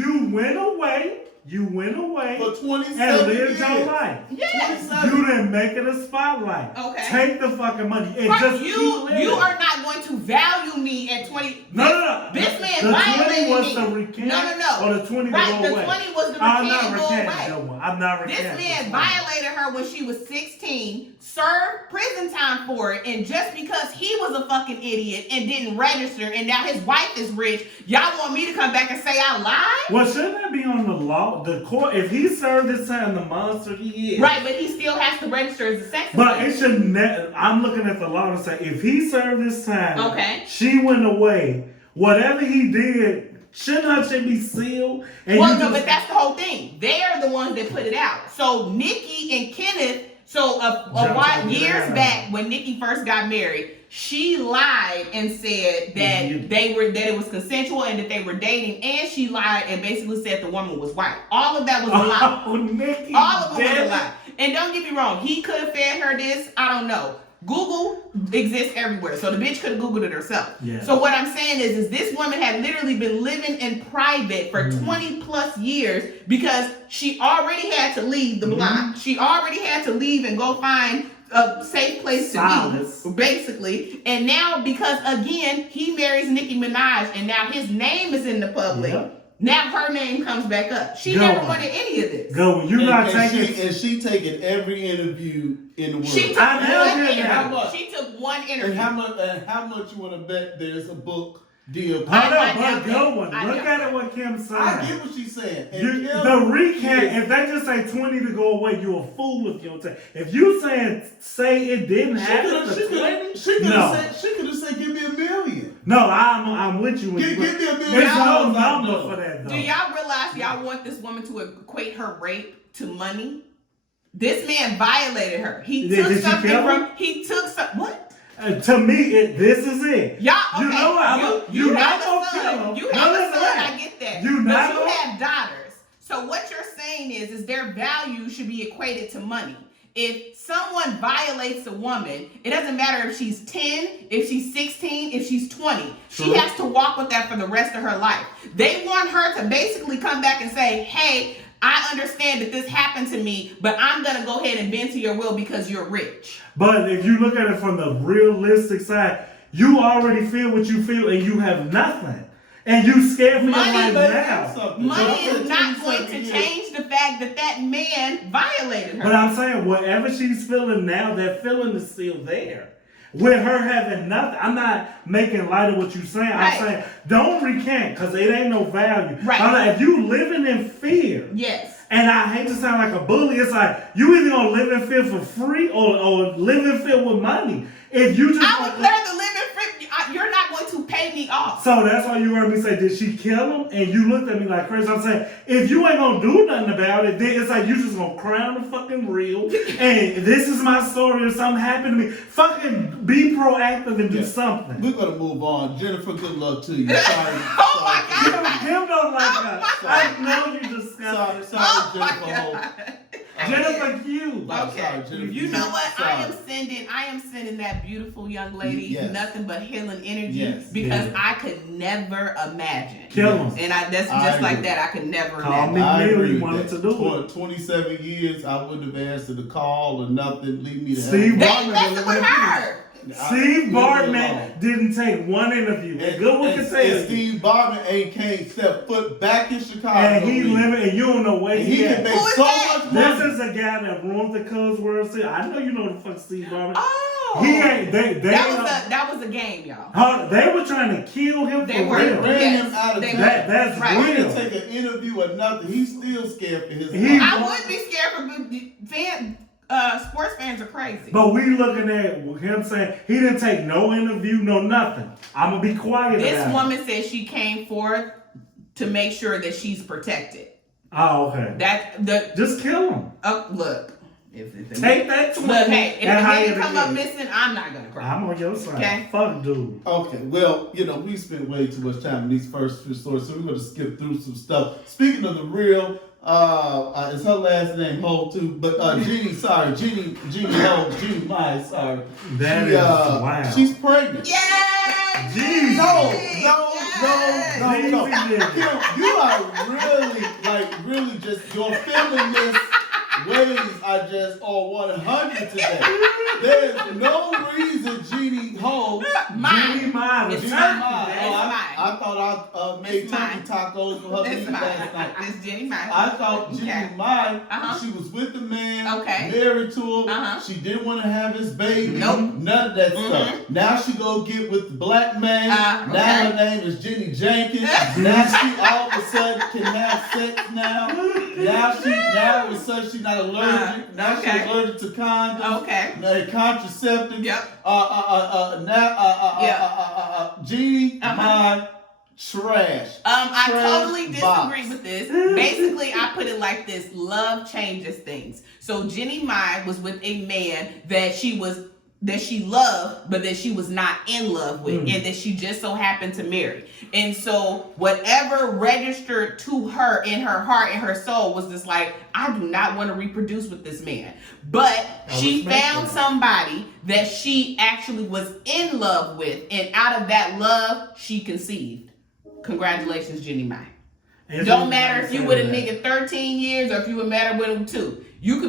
You went away For 27 and lived years. your life. yes. You didn't make it a spotlight. Okay. Take the fucking money and Right, just you keep living. are not going to value me at 20. No. This man the 20 violated was me. the recant. No. Or the 20 to Right, go the away. 20 was the I'm recant not go recanting away. no more. I'm not This recanting. man violated her when she was 16, served prison time for it, and just because he was a fucking idiot and didn't register, and now his wife is rich, y'all want me to come back and say I lied? Well, shouldn't that be on the law? The court, if he served this time, the monster he is. Right, but he still has to register as a sex But offender. it should I'm looking at the law to say, if he served this time, Okay. she went away, whatever he did, shouldn't her shit be sealed? And Well, you no, just- but that's the whole thing. They are the ones that put it out. So Nikki and Kenneth, so a while, years back when Nikki first got married, she lied and said that that it was consensual and that they were dating, and she lied and basically said the woman was white. All of that was a lie. Oh, Nikki, All of it was a damn it. lie. And don't get me wrong, he could have fed her this. I don't know. Google exists everywhere, so the bitch could have Googled it herself. Yeah. So what I'm saying is this woman had literally been living in private for 20 plus years because she already had to leave the block. She already had to leave and go find a safe place to Solace. be, basically. And now because again he marries Nicki Minaj, and now his name is in the public. Yep. Now her name comes back up. She Go never on. wanted any of this. Go, you're not taking. She taking every interview in the world. She took I know one that. interview. How much? She took one And interview. how much you want to bet there's a book deal? I Hold on, doubt but go that. one. I Look doubt at that. it what Kim's saying. I get what she's saying. And You, Kim the recant, is- if they just say 20 to go away, you a fool if you don't take. If you say it didn't happen for 20, She could no. have said, give me $1 million. No, I'm with you. Give me $1 million. There's no dollars, I number know. for that, though. Do y'all realize y'all want this woman to equate her rape to money? This man violated her. He Did took she something kill from. her? He took some. What? To me, this is it. Y'all, okay. You know what? You not have gonna a kill son. him. You No, have a listen, son. wait. I get that. You not but you gonna- have daughters. So what you're saying is their value should be equated to money. If someone violates a woman, it doesn't matter if she's 10, if she's 16, if she's 20. She True. has to walk with that for the rest of her life. They want her to basically come back and say, hey, I understand that this happened to me, but I'm going to go ahead and bend to your will because you're rich. But if you look at it from the realistic side, you already feel what you feel and you have nothing. And you scared for your Money, life but now. Money is not going to change the fact that that man violated her. But I'm saying, whatever she's feeling now, that feeling is still there. With her having nothing, I'm not making light of what you're saying. Right. I'm saying, don't recant, because it ain't no value. Right. I'm like, if you living in fear, Yes. and I hate to sound like a bully, it's like, you either gonna live in fear for free or live in fear with money. If you just I would rather live in fear you're not going to pay me off. So that's why you heard me say, did she kill him? And you looked at me like crazy. I'm saying, if you ain't gonna do nothing about it, then it's like you just gonna cry on the fucking reel. And this is my story, or something happened to me. Fucking be proactive and do something. We're gonna move on. Jennifer, good luck to you. Sorry. Oh my God. Him don't like that. I know you disgusting. Sorry, Jennifer Holt. Jennifer, you. Okay. Sorry, Jennifer. You know what? Sorry. I am sending that beautiful young lady nothing but healing energy Yes. because I could never imagine. Kill him. And that's just like that. I could never imagine. I agree wanted to do for 27 years, I wouldn't have answered the call or nothing. Leave me to Steve They Bartman messing with her. Steve Bartman didn't take one interview. And good one can say and Steve Bartman can't step foot back in Chicago. And he living, and you don't know where he can make so much This money. is a guy that ruins the Cubs World Series. I know you know the fuck Steve Bartman. Oh, he ain't. That was a game, y'all. They were trying to kill him They for were. real. Ran him out of town. That's right. He real. didn't take an interview or nothing. He's still scared for his He- life. I would be scared for fans. Sports fans are crazy. But we looking at him saying he didn't take no interview, no nothing. I'm gonna be quiet. This about woman said she came forth to make sure that she's protected. Oh, okay. Just kill him. Look. Take that 20. Look, hey, if and the hire nigga come again. up missing, I'm not gonna cry. I'm on your side. Okay. Fuck, dude. Okay, well, we spent way too much time in these first few stories, so we're going to skip through some stuff. Speaking of the real, is her last name Ho too? But Jeannie Mai, sorry. That is wow. She's pregnant. Yeah! Jeez. No. Jeez. Kim, you are really just, your feminist ways are just on 100 today. There's no reason Jeannie Ho. Jeannie Mai. It's Jeannie mine. Mai. I thought I made It's turkey mine. tacos for her to It's eat last night. mine. It's Jenny Mai. I thought Jeannie Mai, Uh-huh. she was with the man, Okay. married to him. Uh-huh. She didn't want to have his baby. Nope. None of that stuff. Now she go get with the black man. Okay. Now her name is Jenny Jenkins. Now she all of a sudden can have sex now. Now all of a sudden she's not allergic. Now okay. she's allergic to condoms. Okay. Now contraceptives. Yep. Jeannie Uh-huh. Mai, trash. I Trash totally disagree box. with this. Basically, I put it like this: love changes things. So Jenny Mai was with a man that she loved, but that she was not in love with, and that she just so happened to marry. And so whatever registered to her in her heart and her soul was just like, I do not want to reproduce with this man. But she found somebody that she actually was in love with, and out of that love, she conceived. Congratulations, Jenny Mai. Don't matter if you with a nigga 13 years or if you were married with him 2. You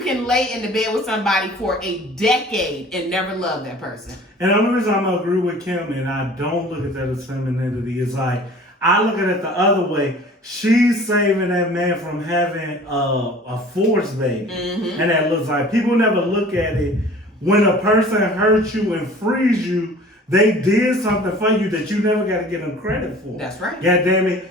can lay in the bed with somebody for a decade and never love that person. And the only reason I'm gonna agree with Kim and I don't look at that as femininity is like I look at it the other way. She's saving that man from having a forced baby. And that looks like people never look at it. When a person hurts you and frees you, they did something for you that you never got to get them credit for. That's right. God damn it.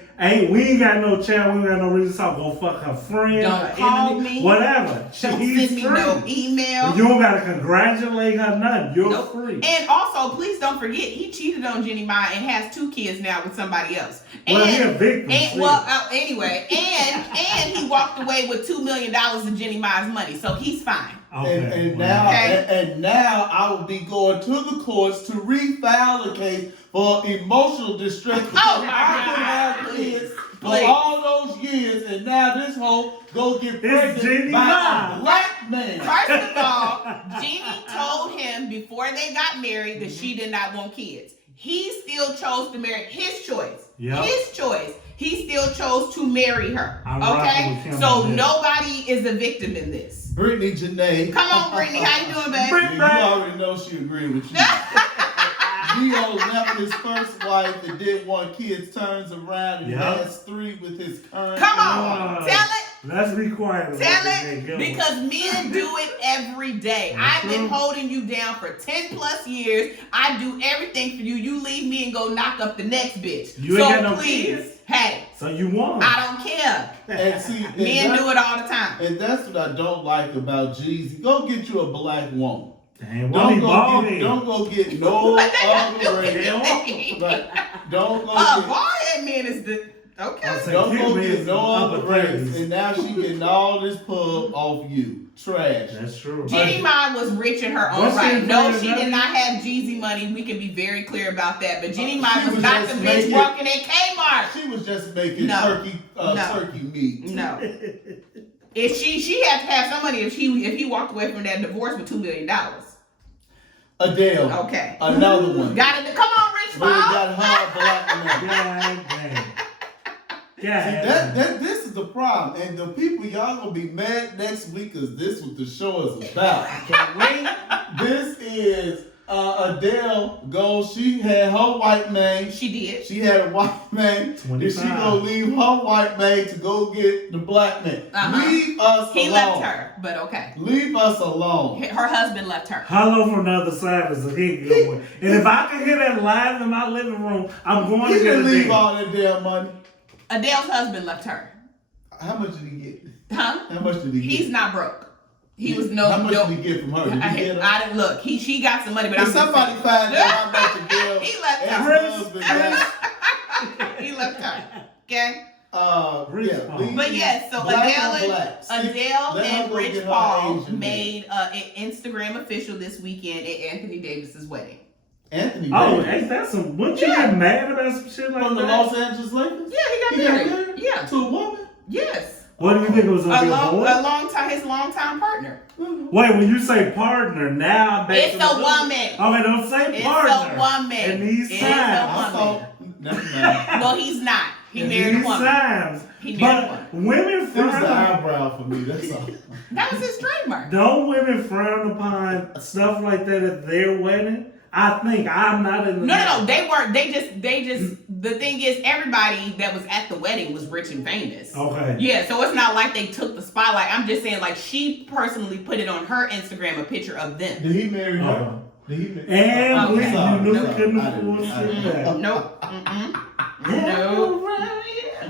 We ain't got no child. We ain't got no reason to talk. Go fuck her friend. Don't her call enemy, me. whatever. Don't He's send me free. no email. You don't got to congratulate her, nothing. You're Nope. free. And also, please don't forget, he cheated on Jenny Mai and has 2 kids now with somebody else. Well, he a victim. Anyway, and he walked away with $2 million of Jenny Mai's money, so he's fine. Okay. And now I will be going to the courts to refile the case for emotional distress because I couldn't have kids for all those years, and now this hoe go get pregnant by a black man. First of all, Jeannie told him before they got married that she did not want kids. He still chose to marry. His choice. Yep. His choice. He still chose to marry her. I'm rocking okay? with him So on this. nobody is a victim in this. Brittany Janae. Come on, Brittany. How you doing, baby? You already know she agreed with you. Leo left his first wife and did 1 kid, turns around and has 3 with his current. Come on. Tell it. Let's be quiet. Tell it, because men do it every day. I've been holding you down for 10 plus years. I do everything for you. You leave me and go knock up the next bitch. You ain't got no please, kids? hey, So you won. I don't care. And see, Men do it all the time. And that's what I don't like about Jeezy. Go get you a black woman. Damn, don't go get no other race. Don't go get bald head man is the okay. Don't go get no other race, and now she getting all this pub off you. Trash. That's true. Jenny Ma was rich in her own right. No, she did not have Jeezy money. We can be very clear about that. But Jenny Ma was not the bitch working at Kmart. She was just making turkey meat. No. If she had to have some money if he walked away from that divorce with $2 million. Adele. Okay. Another one. Got it. Come on, Rich Paul. Really got hard black man. Yeah. This is the problem, and the people y'all gonna be mad next week because this is what the show is about. I can't wait. This is Adele goes. She had her white man. She did. She had a white man. 25. Then she gonna leave her white man to go get the black man. Leave us alone. He left her, but okay. Leave us alone. Her husband left her. Hollow from the other side is a hit going. And if I can hear that live in my living room, I'm going to get didn't leave it. all that damn money. Adele's husband left her. How much did he get? Huh? How much did he get? He's not broke. He was How much did he get from her? Did he get her? I didn't look. She got some money, but somebody find out how much Adele he left her. He left her. Okay. But yes, so Adele and Rich Paul made an Instagram official this weekend at Anthony Davis's wedding. Anthony Davis. Oh, ain't that some? Wouldn't you get mad about some shit like From the that? Los Angeles Lakers? Yeah, he got married. Yeah. To a woman? Yes. What do you think it was gonna be a boy? His longtime partner. Wait, when you say partner, now I'm back It's to a woman. Okay, don't say partner. It's a woman. And these It's times. a woman. Well, he's not. He married a woman. Times. He married a woman. Women It was frown. the eyebrow for me, that's all. That was his trademark. Don't women frown upon stuff like that at their wedding? I think I'm not in the No, they weren't. They just the thing is everybody that was at the wedding was rich and famous. Okay. Yeah, so it's not like they took the spotlight. I'm just saying like she personally put it on her Instagram, a picture of them. Did he marry her? Did he marry And Okay. you No, couldn't I afford didn't. that. Nope. No.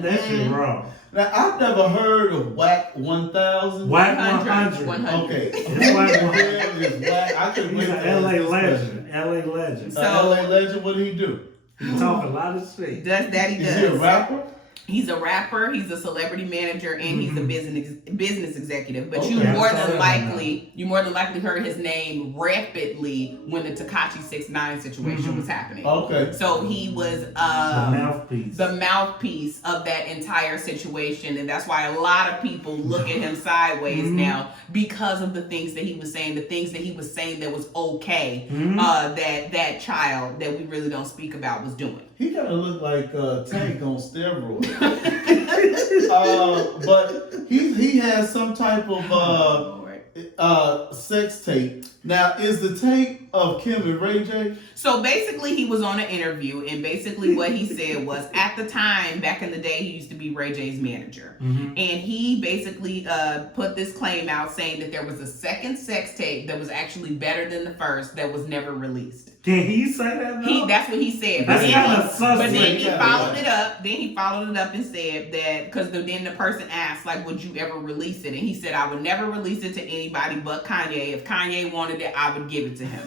That shit wrong. Now, I've never heard of Whack 1000. Whack 100. 100. Okay. It's Whack 100. Is Whack. I couldn't He's wait an to ask LA this legend. LA legend. So- LA legend, what did he do? He talk a lot of shit. Does that he does. Is he a rapper? He's a rapper, he's a celebrity manager, and he's a business executive. But Okay. you Yeah, more I saw than that likely heard his name rapidly when the Tekashi 6ix9ine situation was happening. Okay. So he was the the mouthpiece of that entire situation, and that's why a lot of people look at him sideways now because of the things that he was saying, the things that he was saying that was okay, that child that we really don't speak about was doing. He kind of looked like Tank on steroids. But he has some type of sex tape. Now, is the tape of Kim and Ray J? So basically, he was on an interview, and basically what he said was, at the time, back in the day, he used to be Ray J's manager. And he basically put this claim out saying that there was a second sex tape that was actually better than the first that was never released. Can he say that though? That's what he said. That's kind of suspect. But then he followed it up. Then he followed it up and said that because then the person asked, like, would you ever release it? And he said, I would never release it to anybody but Kanye. If Kanye wanted it, I would give it to him.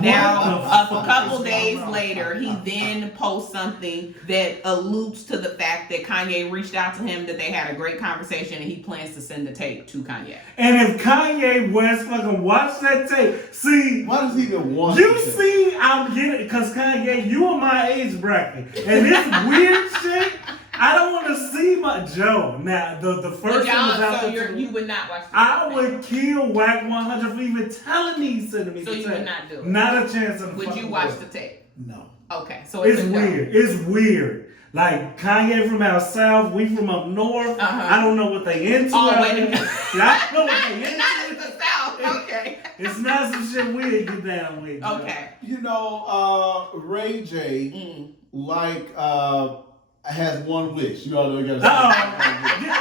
Now, a couple days later, he then posts something that alludes to the fact that Kanye reached out to him, that they had a great conversation, and he plans to send the tape to Kanye. And if Kanye West fucking watch that tape, see, why does he even want you it? see, I'm getting it because Kanye, you are my age bracket, and this weird shit. I don't want to see my Joe. Now, the first one was out there. You would not watch the I would kill Whack 100 for even telling me he's sending me So the you tape. would not do it? Not a chance in the Would you fucking watch world. the tape? No. Okay, so It's a no. weird. It's weird. Like Kanye from out south, we from up north. I don't know what they into. Oh, wait a minute. I don't know what they into. Not in the South. Okay. It's not some shit weird get down with. Okay. You know, Ray J, has one wish. You all know you gotta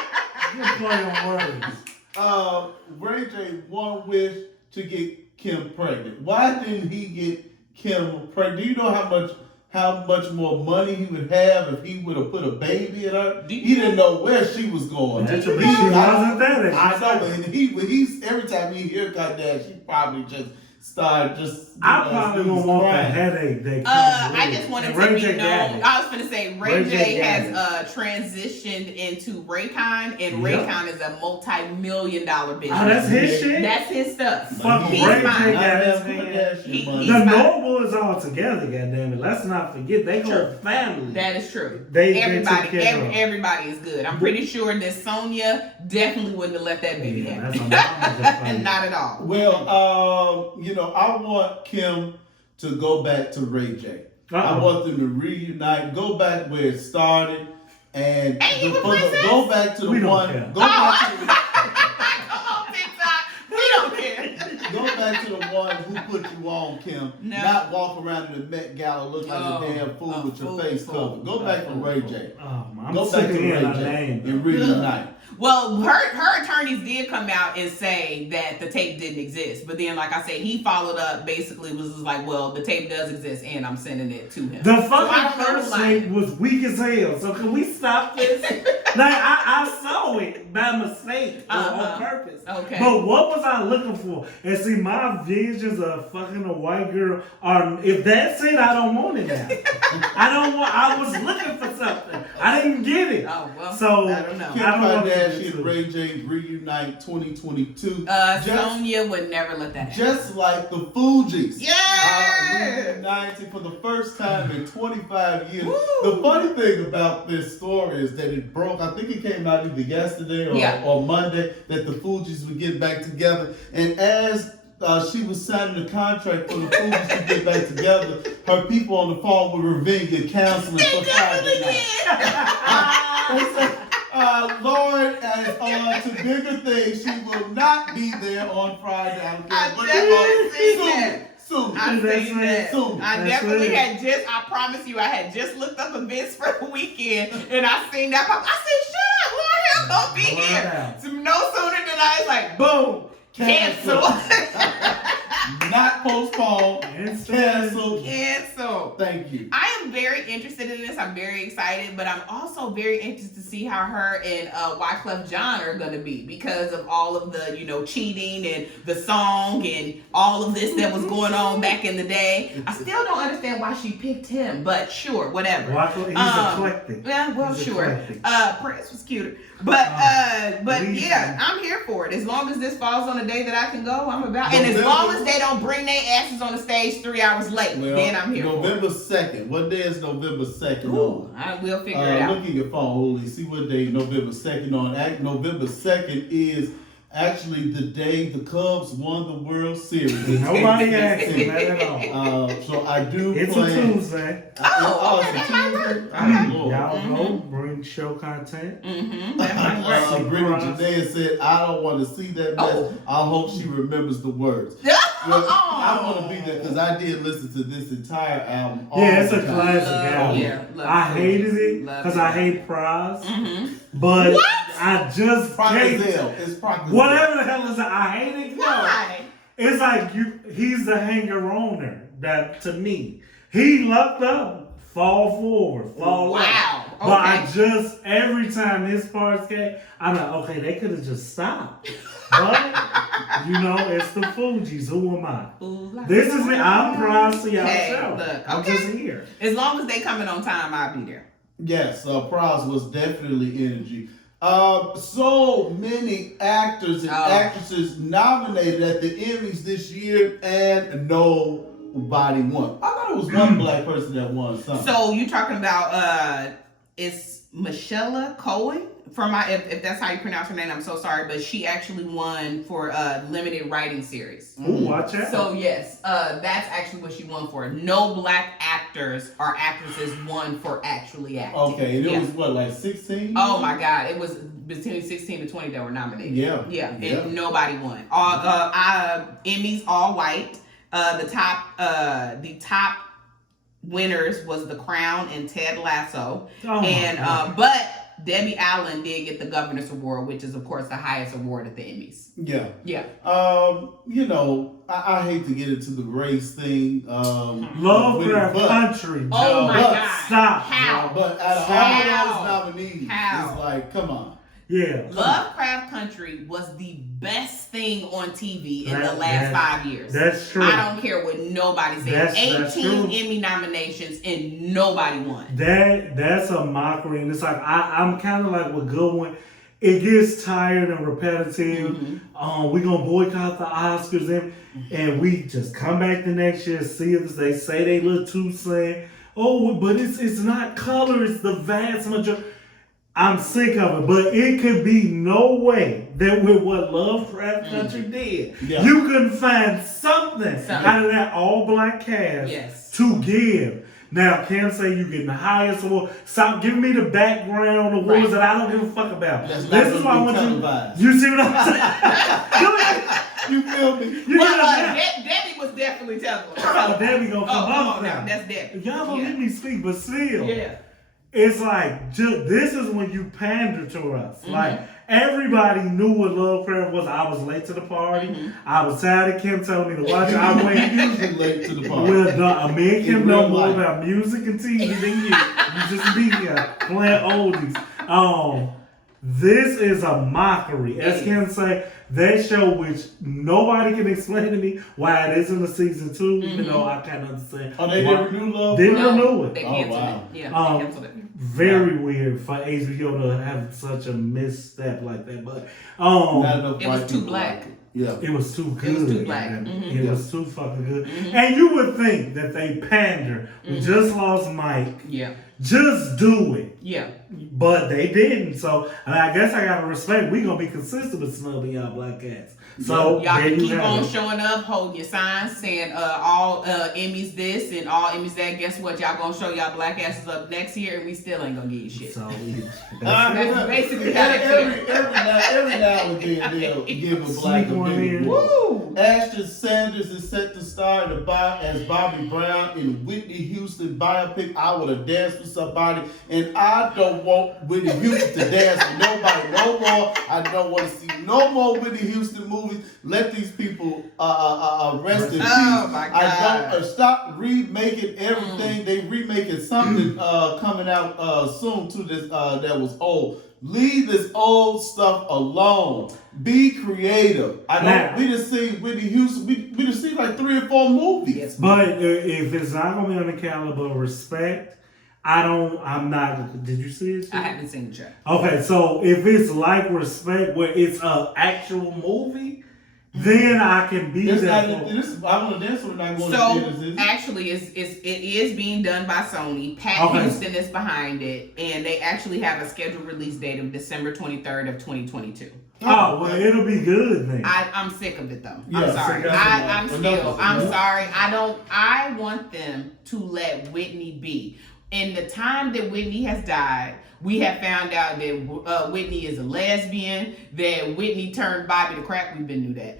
You're playing words. Ray J, one wish to get Kim pregnant. Why didn't he get Kim pregnant? Do you know how much more money he would have if he would have put a baby in her? He didn't know where she was going. She wasn't there. I know, and he's every time he hears Kardashian, he probably just start just. I probably won't want the headache that comes I just wanted to be known. I was going to say Ray J has transitioned into Raycon, and Raycon is a multi-million-dollar business. Oh, that's his shit. That's his stuff. Fuck Ray J got his hand. The Noble is all together. Goddamn it! Let's not forget they go family. That is true. Everybody is good. I'm pretty sure that Sonya definitely wouldn't have let that baby happen. Not at all. Well, I want Kim to go back to Ray J. I want them to reunite, go back where it started, and go back to the one. Go back to the, come on, TikTok. We don't care. Go back to the one who put you on, Kim. No. Not walk around in the Met Gala looking like a damn fool with your face covered. Go back to Ray J. Go back to Ray J and reunite. Well, her attorneys did come out and say that the tape didn't exist. But then, like I said, he followed up, basically was like, well, the tape does exist and I'm sending it to him. The fucking first tape was weak as hell. So can we stop this? I saw it by mistake on purpose. Okay. But what was I looking for? And see, my visions of fucking a white girl are, if that's it, I don't want it now. I was looking for something. I didn't get it. Oh, well, so, I don't know. Kim Kardashian and Ray J reunite 2022. Sonya would never let that happen. Just like the Fugees. Yeah! Reuniting for the first time in 25 years. Woo! The funny thing about this story is that it broke, I think it came out either yesterday or Monday, that the Fugees would get back together. And as she was signing the contract for the Fugees to get back together, her people on the phone were reviewing counseling for Friday night. They said, Lord is on to bigger things. She will not be there on Friday. I don't care what it was. Soon. I seen that. Soon. I definitely I promise you, I had just looked up events for the weekend and I seen that pop. I said, shut up, Lauryn Hill gonna be here. So no sooner than I was like, boom, cancel. Not postponed. Cancel. Thank you. I am very interested in this. I'm very excited, but I'm also very interested to see how her and Wyclef Jean are going to be because of all of the, cheating and the song and all of this that was going on back in the day. I still don't understand why she picked him, but sure, whatever. Wyclef, he's eclectic. Yeah, well, he's sure. Eclectic. Prince was cuter. But yeah, I'm here for it. As long as this falls on a day that I can go, I'm about. And as long as they don't bring their asses on the stage 3 hours late, then I'm here. November 2nd. What day is November 2nd on? I will figure it out. Look at your phone, Holy. See what day November 2nd on. November 2nd is actually the day the Cubs won the World Series. Nobody asked me that at all. So I do it's plan. A Tuesday. It's a Tuesday. Y'all go bring show content. Brittany Janae said, I don't want to see that mess. I hope she remembers the words. Well, I want to be there because I did listen to this entire album. Yeah, it's a classic album. Yeah, I hated it because I hate Pras. But I just hate It's whatever the hell is it. I hate it. Why? It's like he's the hanger-oner. That to me, he lucked up, fall forward, fall wow. But I just every time his parts came, I'm like, okay, they could have just stopped. But it's the Fugees. Who am I? This is me. I'm proud to y'all show. Look, I'm just here. As long as they coming on time, I'll be there. Yes, Pras was definitely energy. So many actors and actresses nominated at the Emmys this year, and nobody won. I thought it was one black person that won something. So you talking about it's Michelle Cohen? If that's how you pronounce her name, I'm so sorry, but she actually won for a limited writing series. Ooh, watch out. So yes, that's actually what she won for. No black actors or actresses won for actually acting. Okay, and it was what, like 16? Oh my God, it was between 16 to 20 that were nominated. Yeah. And nobody won. All Emmys, all white. The top winners was The Crown and Ted Lasso. But Debbie Allen did get the Governor's Award, which is, of course, the highest award at the Emmys. Yeah. I hate to get into the race thing. Lovecraft Country. Oh my God. Stop. How? But out of all those nominees, it's like, come on. Yeah. Lovecraft Country was the best thing on TV in the last 5 years. That's true. I don't care what nobody says. 18 Emmy nominations and nobody won. That's a mockery, and it's like I'm kind of like with Goodwin. It gets tired and repetitive. Mm-hmm. We're gonna boycott the Oscars, and we just come back the next year and see if they say they little 2 cents. Oh, but it's not color. It's the vast majority. I'm sick of it, but it could be no way that with what Lovecraft Country did, you couldn't find something out of that all-black cast to give. Now, Cam say you getting the highest award. Stop giving me the background awards that I don't give a fuck about. This is why I want you. You see what I'm saying? You feel me? Debbie was definitely televised. Debbie gonna come up now. That's Debbie. Y'all don't let me speak, but still. Yeah. It's like, this is when you pander to us. Mm-hmm. Like, everybody knew what Lovecraft was. I was late to the party. Mm-hmm. I was tired of Kim telling me to watch it. I went usually late to the party. Well, me and Kim know more about music and TV than you. You just be here playing oldies. This is a mockery. As Kim say, that show which nobody can explain to me why it isn't a season 2, even though I can't understand. Oh, they didn't renew Love? Didn't renew it. They canceled it. Yeah, they canceled it. Very weird for HBO to have such a misstep like that, but it was too black. Yeah, it was too good. It was too black. Mm-hmm. It was too fucking good. Mm-hmm. And you would think that they pander. We just lost Mike. Yeah. Just do it. Yeah. But they didn't. So I guess I gotta respect. We gonna be consistent with snubbing y'all black cats. So y'all can keep on showing up, holding your signs, saying all Emmys this and all Emmys that. Guess what? Y'all gonna show y'all black asses up next year, and we still ain't gonna give you shit. So that's basically every now and then they'll give a black Emmy. Woo! Ashton Sanders is set to star as Bobby Brown in Whitney Houston biopic. I Would Have Danced With Somebody, and I don't want Whitney Houston to dance with nobody no more. I don't want to see no more Whitney Houston movies. Let these people rest in peace. My God. I don't stop remaking everything. They remaking something coming out soon to this that was old. Leave this old stuff alone. Be creative. We just seen Whitney Houston. We just seen like 3 or 4 movies. Yes, but if it's not gonna be on the caliber of Respect, I'm not. Did you see it? I haven't seen the show. Okay, so if it's like Respect, where it's an actual movie, then I can be there. I want to dance with not going to theaters. Actually, it is being done by Sony. Pat Houston is behind it, and they actually have a scheduled release date of December 23rd of 2022. Oh, well, it'll be good then. I'm sick of it though. I'm sorry. I'm sorry. I want them to let Whitney be. In the time that Whitney has died, we have found out that Whitney is a lesbian, that Whitney turned Bobby to crack. We've been knew that.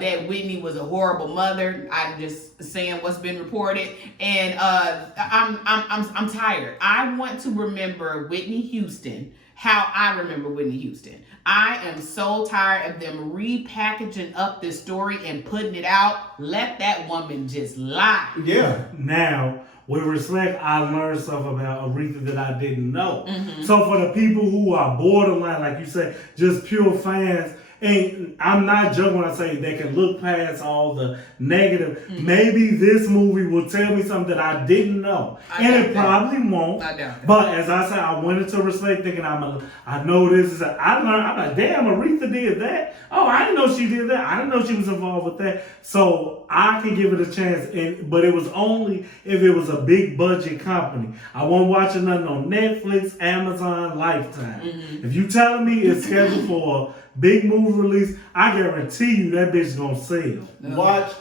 That Whitney was a horrible mother. I'm just saying what's been reported. And I'm tired. I want to remember Whitney Houston how I remember Whitney Houston. I am so tired of them repackaging up this story and putting it out. Let that woman just lie. Yeah. Now, with Respect, I learned stuff about Aretha that I didn't know. Mm-hmm. So for the people who are borderline, like you said, just pure fans, and I'm not joking when I say they can look past all the negative. Mm-hmm. Maybe this movie will tell me something that I didn't know. It probably won't. I doubt that. But as I said, I went into Respect thinking I know this. I learned, I'm like, damn, Aretha did that. Oh, I didn't know she did that. I didn't know she was involved with that. So I can give it a chance. But it was only if it was a big budget company. I wasn't watching nothing on Netflix, Amazon, Lifetime. Mm-hmm. If you telling me it's scheduled for big movie release, I guarantee you that bitch gonna sell. Watch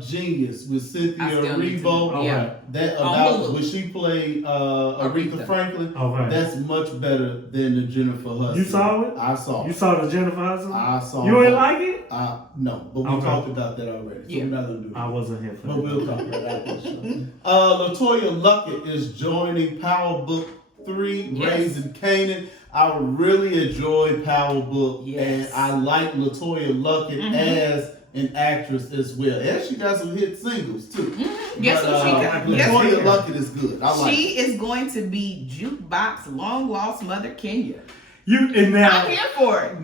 Genius with Cynthia Erivo. Yeah. That about when she played Aretha Franklin. Okay. That's much better than the Jennifer Hudson. You saw it? I saw it. You saw the Jennifer Hudson? I saw it. You ain't like it? No, but we talked about that already. So we're not gonna do that. I wasn't here for that. But we'll talk about that after the show. LaToya Luckett is joining Power Book 3, Raising Kanan. I really enjoyed Power Book, and I like LaToya Luckett as an actress as well. And she got some hit singles too. Mm-hmm. Guess what she got? LaToya Luckett is good. I like she is going to be Jukebox long lost mother Kenya. I'm here for it.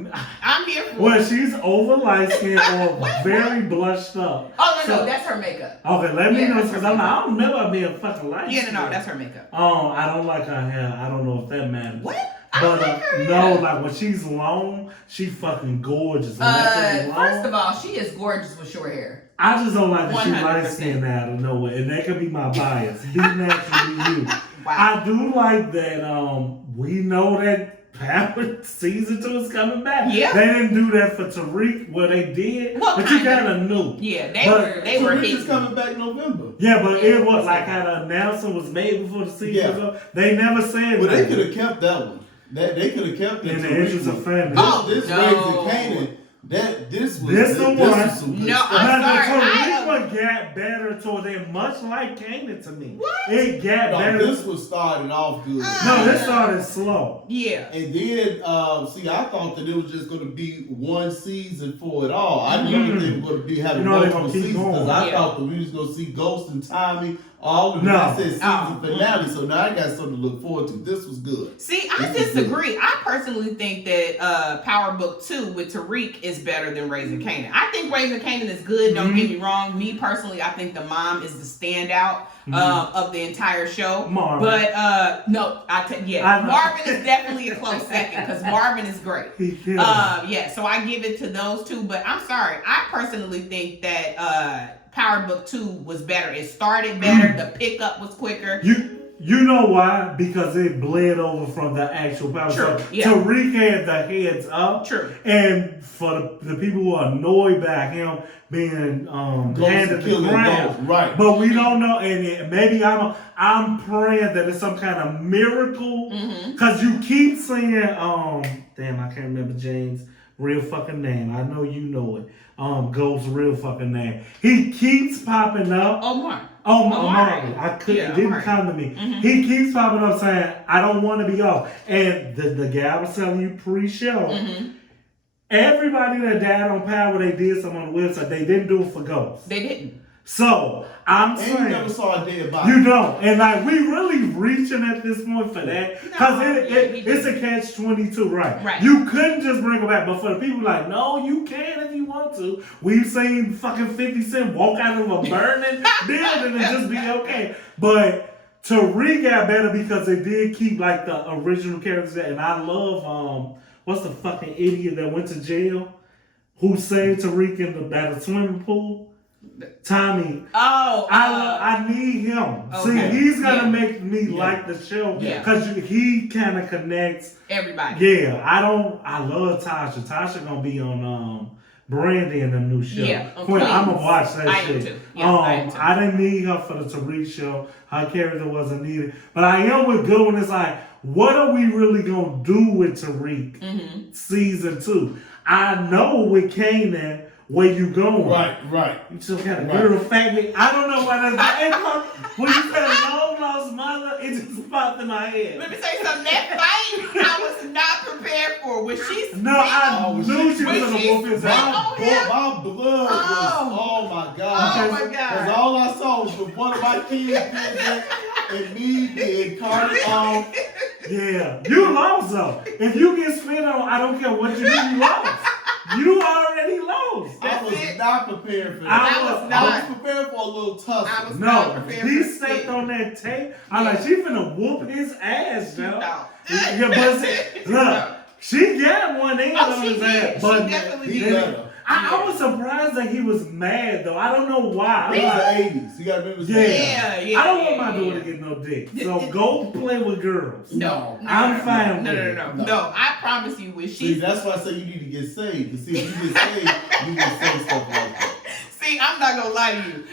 I'm here for well, it. she's over light skin or very blushed up. Oh, no, that's her makeup. Okay, let me know, because I don't remember her being fucking light skin. Yeah, no, that's her makeup. I don't like her hair. I don't know if that matters. What? But I like her no, hair. like when she's long, she fucking gorgeous. First of all, she is gorgeous with short hair. I just don't like that she 100%. light skinned out of nowhere, and that could be my bias. Be naturally you. Wow. I do like that. We know that Power season 2 is coming back. Yeah. They didn't do that for Tariq. Well, they did, Well, but you kinda. kind of knew. Yeah, But- they were Tariq is hitting. coming back November. Yeah, but it was like how the announcement was made before the season was up. They never said Well, they nothing. could have kept that one. They could have kept In it. the interest of family. Oh, This no. Raising Canaan. This was This the one. was some good No, stuff. I'm Now, sorry, I Tariq don't- one got better toward them, much like Kanan to me. What? It got No, better. this was started off good. No, this started slow. Yeah. And then, I thought that it was just going to be one season for it all. I didn't know that they were going to be having You know they multiple gonna keep seasons because going. I Yeah. thought that we was going to see Ghost and Tommy all of No. that said season Oh. finale. So now I got something to look forward to. This was good. See, I This is good. disagree. I personally think that Power Book 2 with Tariq is better than Raising Canaan. I think Raising Canaan is good, don't get me wrong. Me personally, I think the mom is the standout of the entire show. Marvin. But no, I know. Marvin is definitely a close second because Marvin is great. He killed it. So I give it to those two. But I'm sorry, I personally think that Power Book 2 was better. It started better, the pickup was quicker. You know why? Because it bled over from the actual Power. True, So yeah. Tariq had the heads up. True. And for the people who are annoyed by him being Ghost handed the killing crown, Ghost, right. but we don't know. And maybe I'm praying that it's some kind of miracle because you keep saying, damn, I can't remember James' real fucking name. I know you know it. Ghost's real fucking name. He keeps popping up. Omar. Omari. I couldn't. Yeah, It didn't Omari. come to me. He keeps popping up saying, "I don't want to be off." And the guy was telling you pre-show. Everybody that died on Power, they did something on the website. They didn't do it for Ghost. They didn't. So I'm And you saying never saw a dead body. you don't. And like we really reaching at this point for that because No, it's a catch-22, right? Right. You couldn't just bring it back, but for the people like, no, you can if you want to. We've seen fucking 50 Cent walk out of a burning building and just be okay. But Tariq got better because they did keep like the original characters there. And I love what's the fucking idiot that went to jail who saved Tariq at the swimming pool? Tommy. Oh, I need him. Okay. See, he's gonna Yeah. make me like the show Yeah. because he kind of connects. everybody. Yeah, I love Tasha. Tasha gonna be on Brandy in the new show. Yeah, on Quinn, I'm gonna Queens. watch that I am shit. too. Yeah, I am too. I didn't need her for the Tariq show. Her character wasn't needed, but I am with good when it's like, what are we really gonna do with Tariq season 2? I know with Kanan. Where you going? Right. You still got a girl family. I don't know why that's when you said long lost mother, it just popped in my head. Let me tell you something. That fight, I was not prepared for. When she No, I Oh, knew she was when gonna she whoop his spit ass. on him. My blood was, oh my God. Oh my Because God. all I saw was one of my kids did that and me being carted off. Yeah, you lost though. If you get spit on, I don't care what you do, you lost. You already lost. I was it. not prepared for I that. was I not. was prepared for a little tussle. I was not No, prepared he for stepped spit. on that tape. I'm like, she finna whoop his ass, yo. No. Yeah, but see, look, she got one in Oh, on she his did. ass. She But definitely He did. better. I was surprised that he was mad though. I don't know why. I'm It was like, the 80s. You gotta remember. Yeah. I don't want my daughter to get no dick. So go play with girls. No, I'm fine with it. No, I promise you, when See, she that's why I say you need to get saved. To see if you get saved, you can say stuff like that. see, I'm not gonna lie to you.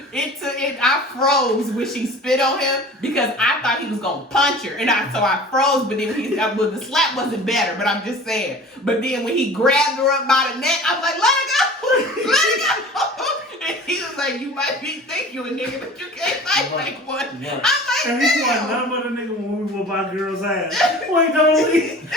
I froze when she spit on him because I thought he was gonna punch her, and so I froze. But then the slap wasn't better. But I'm just saying. But then when he grabbed her up by the neck, I'm like, let her go, let her go. And He was like, you might think you a nigga, but you can't fight like one. Right. I'm And like, he wasn't damn. nothing but a nigga when we whoop our girls' ass. Wait, don't leave.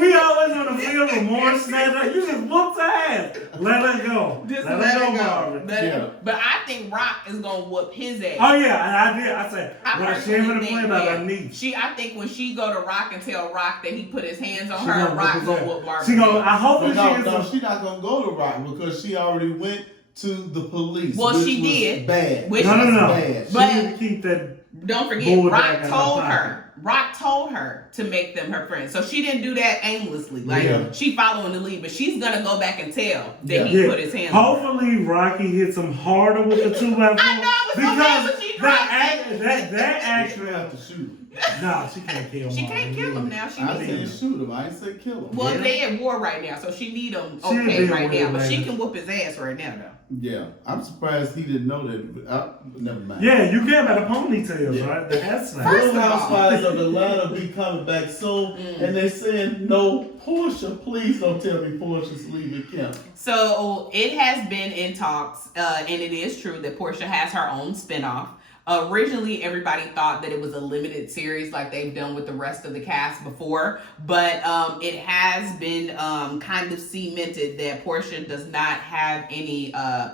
We always on the field remorse, snap. You just whooped her ass. Let her go. Just let let her it go. Marvin. But I think Rock is gonna whoop his ass. Oh yeah, and I did. I said, I well, she ain't personally gonna think, play about yeah. her niece. I think when she go to Rock and tell Rock that he put his hands on She her, gonna Rock whoop his gonna ass. whoop Marvin. She gonna. I hope But that no, she she's not gonna go to Rock because she already went to the police. Well, which she was did. Bad. Which no. Bad. She But- need to keep that. Don't forget, Bull Rock jack in told her her. Rock told her to make them her friends. So she didn't do that aimlessly. Like Yeah. she following the lead, but she's gonna go back and tell that he put his hands on her. Hopefully, Rocky hits him harder with the 2x4. I know, it was so bad when she dropped it. that She actually. have to shoot him. No, she can't kill him. She can't kill him now. She I needs said him. shoot him. I ain't say kill him. Well, Yeah. they at war right now, so she need him She ain't okay been right with now. him But she lately. can whoop his ass right now, though. Yeah, I'm surprised he didn't know that. Never mind. Yeah, you care about the ponytails, Yeah. right? The hairstyle. First Real of all- Housewives of Atlanta be coming back soon, and they saying no. Portia, please don't tell me Portia's leaving Kim. So it has been in talks, and it is true that Portia has her own spinoff. Originally, everybody thought that it was a limited series like they've done with the rest of the cast before, but it has been kind of cemented that Portia does not have any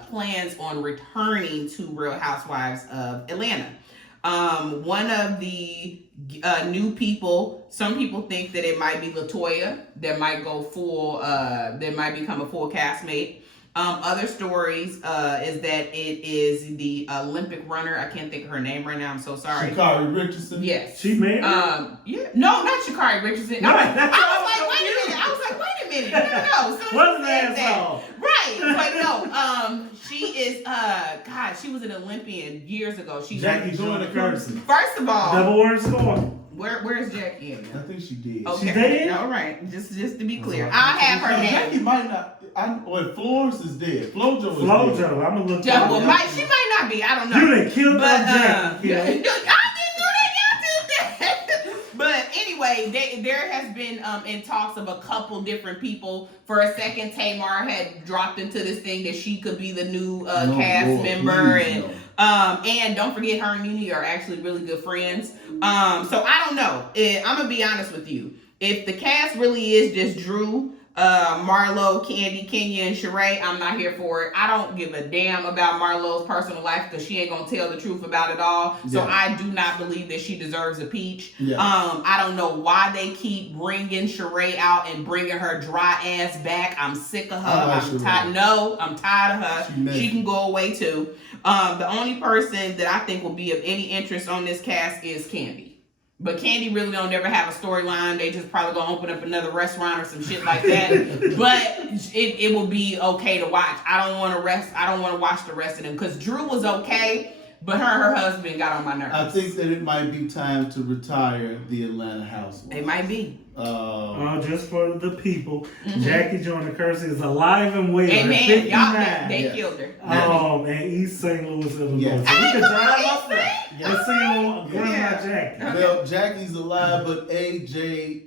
plans on returning to Real Housewives of Atlanta. One of the new people, some people think that it might be LaToya that might go full, that might become a full castmate. Other stories is that it is the Olympic runner. I can't think of her name right now. I'm so sorry. Sha'Carri Richardson. Yes. She married? Yeah. No, not Sha'Carri Richardson. Right, I that's was what like, wait a minute. I was like, wait a minute. No. So What's she said an that. asshole? Right. But no. She is. God, she was an Olympian years ago. She Jackie Joyner Kersey. First of all, Double word score. where's Jackie in I there? think she did. Okay. She did? All right. Just to be clear, That's I'll have her Jackie name. might not. Florence is dead. Flojo is dead. Flojo, I'm gonna look Yeah, for well, her. she might not be. I don't know. You done killed But that Jackie, I Kim. didn't do that. Y'all did that. But anyway, there has been in talks of a couple different people. For a second, Tamar had dropped into this thing that she could be the new cast Lord, member, please, and don't forget her and Nene are actually really good friends. So I don't know. I'm gonna be honest with you. If the cast really is just Drew, Marlo, Candy, Kenya, and Sheree, I'm not here for it. I don't give a damn about Marlo's personal life because she ain't gonna tell the truth about it all. So Yeah. I do not believe that she deserves a peach. Yeah. I don't know why they keep bringing Sheree out and bringing her dry ass back. I'm sick of her. I like I'm Sheree. tired. No, I'm tired of her. She messy. She can go away too. The only person that I think will be of any interest on this cast is Candy. But Candy really don't ever have a storyline. They just probably gonna open up another restaurant or some shit like that. But it will be okay to watch. I don't want to watch the rest of them because Drew was okay, but her and her husband got on my nerves. I think that it might be time to retire the Atlanta Housewives. It might be. Just for the people, Jackie Joyner Kersey is alive and well. Amen. At Y'all, 59. they Yes. killed her. And East St. Louis, Illinois. Yes. So we Hey, can come drive on, up there East and see on Grandma Yeah. Jackie. Well, Jackie's alive, but AJ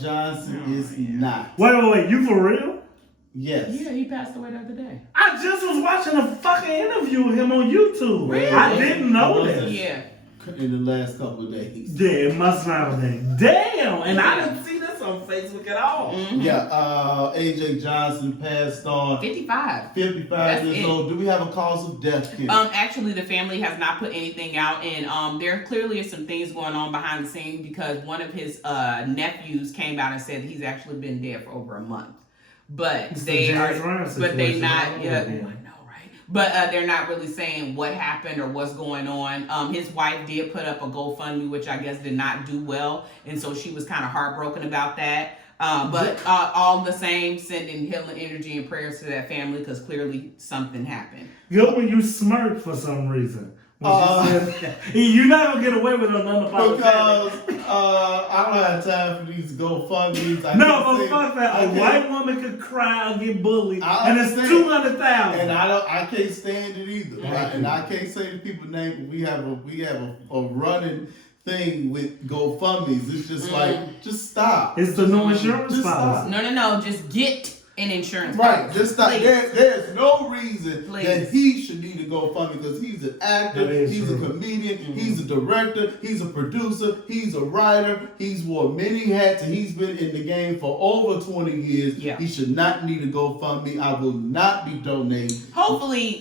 Johnson is not. Wait, you for real? Yes. Yeah, he passed away the other day. I just was watching a fucking interview with him on YouTube. Really? I didn't know Was that. it? Yeah. In the last couple of days. Yeah, it must not have been. Damn, and I didn't see this on Facebook at all. Mhm. Yeah, AJ Johnson passed on 55. 55 That's years it. old. Do we have a cause of death, Kim? Actually, the family has not put anything out, and there clearly is some things going on behind the scenes because one of his nephews came out and said he's actually been dead for over a month. But It's the they are, James Ryan but they situation not. all over Yeah, again. I know, right? But they're not really saying what happened or what's going on. His wife did put up a GoFundMe, which I guess did not do well, and so she was kind of heartbroken about that. But all the same, sending healing energy and prayers to that family because clearly something happened. Good when you smirk for some reason. When you said, you're not gonna get away with it unapologetic. Because I don't have time for these GoFundMes. No, but fuck that. A white woman could cry or get bullied, I and it's understand. 200,000. And I can't stand it either. Right? And I can't say the people's name, but we have a running thing with GoFundMes. It's just like, just stop. It's the no insurance Just policy. No. Just get And insurance. Right, policy. just like there's no reason Please. that he should need to go fund because he's an actor, he's true. a comedian, he's a director, he's a producer, he's a writer, he's wore many hats, and he's been in the game for over 20 years. Yeah. He should not need to go fund me. I will not be donating. Hopefully,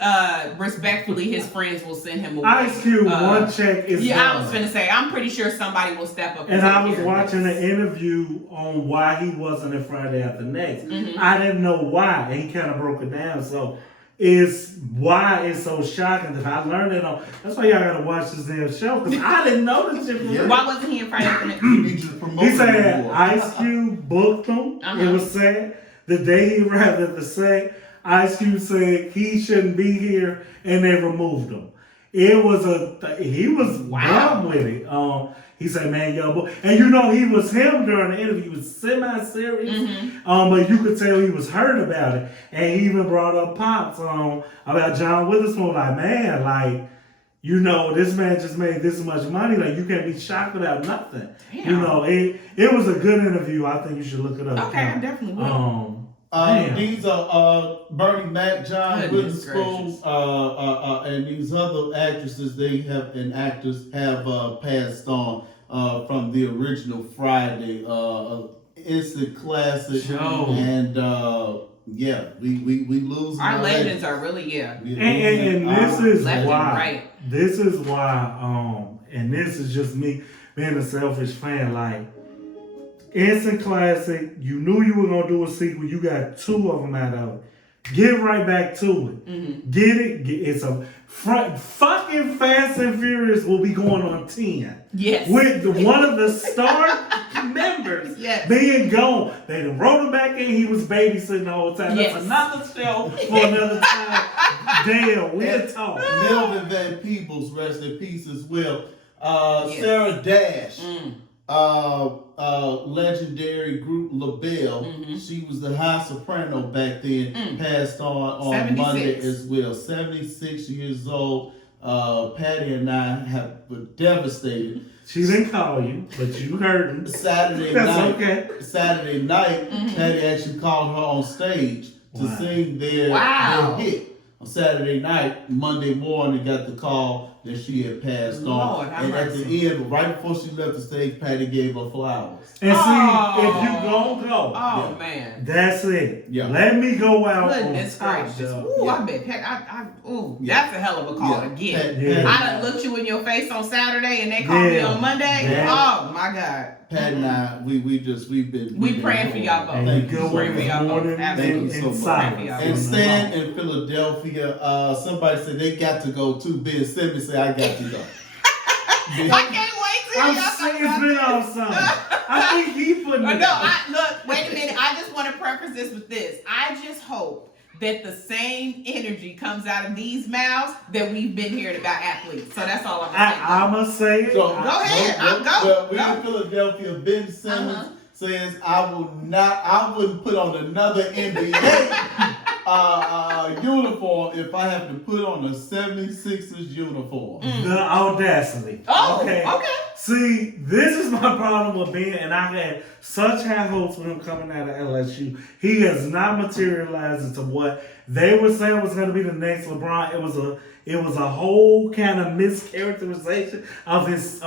respectfully, his friends will send him a Ice Cube, one check is Yeah, done. I was gonna say, I'm pretty sure somebody will step up. And take I was care of watching this. an interview on why he wasn't in Friday After Next. Mm-hmm. I didn't know why, and he kind of broke it down. So it's why it's so shocking that I learned it on. That's why y'all gotta watch this damn show because I didn't know this shit. Yeah. Why wasn't he in Friday After Next? He needs you to promote He him said more. Ice Cube booked him. Uh-huh. It was sad. The day he arrived at the set, Ice Cube said he shouldn't be here, and they removed him. It was he was Wow. dumb with it. He said, "Man, yo, boy," and you know he was him during the interview. He was semi-serious, but you could tell he was hurt about it, and he even brought up Pops about John Witherspoon. Like, man, like. You know, this man just made this much money. Like, you can't be shocked about nothing. Damn. You know, it was a good interview. I think you should look it up. Okay, I definitely will. Damn. These are Bernie Mac, John Goodness Witherspoon, gracious. and these other actresses and actors have passed on from the original Friday, instant classic, Joe. and yeah, we lose Our legends are really And this is left and why. right. This is why. And this is just me being a selfish fan. Like, instant classic. You knew you were gonna do a sequel. You got 2 of them out of it. Get right back to it. Mm-hmm. Get it. It's a fucking Fast and Furious will be going on 10. Yes. With one of the star members Yes. being gone. They done wrote him back in. He was babysitting the whole time. Yes. That's another show for another time. Damn, we'll talk. Melvin Van Peebles, rest in peace as well. Yes. Sarah Dash. Mm. Legendary group LaBelle. She was the high soprano back then. Passed on 76. Monday as well. 76 years old. Patty and I were devastated. She didn't call you, but you heard him. Saturday That's night. okay. Saturday night, Patty actually called her on stage to Wow. sing their hit. On Saturday night, Monday morning, got the call that she had passed Lord, on. have And at mercy. the end, right before she left the stage, Patty gave her flowers. And see, Oh. if you gon' go, Oh Yeah. man. that's it. Yeah. Let me go out Goodness on top, gracious. dog. Ooh, Yeah. I bet Yeah. that's a hell of a call Yeah. to get. Pat- Yeah. I done looked you in your face on Saturday and they called me Yeah. on Monday. Yeah. Oh my God. Pat and I, we've been praying for y'all both. And Thank you you go so Pray for much. y'all both. morning Absolutely. in Thank you so silence. much. And Stan in Philadelphia, somebody said they got to go too. Ben Simmons said I got to go. I can't wait to I'm hear y'all sick. talk It's about been this. off something. I think he putting it out. Look, wait a minute. I just want to preface this with this. I just hope that the same energy comes out of these mouths that we've been hearing about athletes. So that's all I'm saying. I'ma say it. So, Go ahead. Go. Well, we Go. in Philadelphia. Ben Simmons Uh-huh. says I wouldn't put on another NBA uniform if I have to put on a 76ers uniform. The audacity. Oh, okay. See, this is my problem with Ben, and I had such high hopes for him coming out of LSU. He has not materialized into what they were saying was going to be the next LeBron. It was a whole kind of mischaracterization of his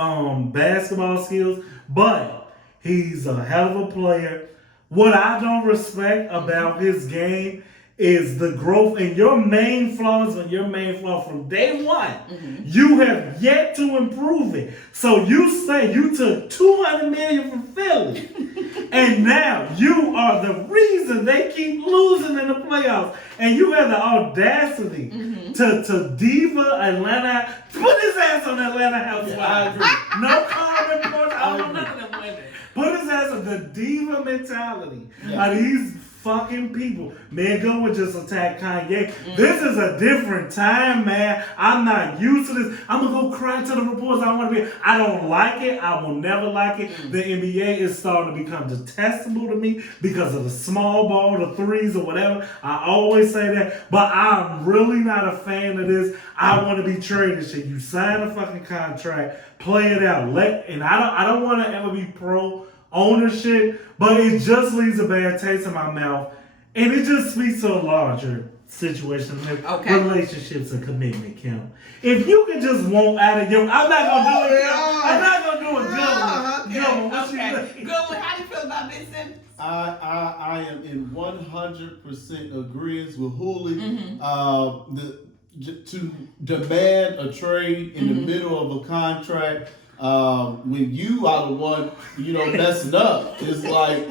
basketball skills, but he's a hell of a player. What I don't respect about his game is the growth and your main flaws from day one. You have yet to improve it. So you say you took $200 million from Philly, and now you are the reason they keep losing in the playoffs. And you have the audacity to diva Atlanta, put his ass on Atlanta Housewives. I agree. No comment reports. I don't know I none of them women. Put his ass on the diva mentality. Yeah. Of these fucking people. Man, go and just attack Kanye. This is a different time, man. I'm not used to this. I'm gonna go cry to the reporters. I want to be. I don't like it. I will never like it. The NBA is starting to become detestable to me because of the small ball, the threes, or whatever. I always say that, but I'm really not a fan of this. I want to be traded. Shit, you sign a fucking contract, play it out. I don't want to ever be pro ownership, but it just leaves a bad taste in my mouth. And it just speaks to a larger situation with Okay. relationships and commitment, Kim. If you can just want out of your, I'm not gonna do it. Kim. I'm not gonna do it. Good one. What you think? Good one. How do you feel about Ben Simmons? I am in 100% agreement with Hooley. To demand a trade in the middle of a contract when you are the one messing up, it's like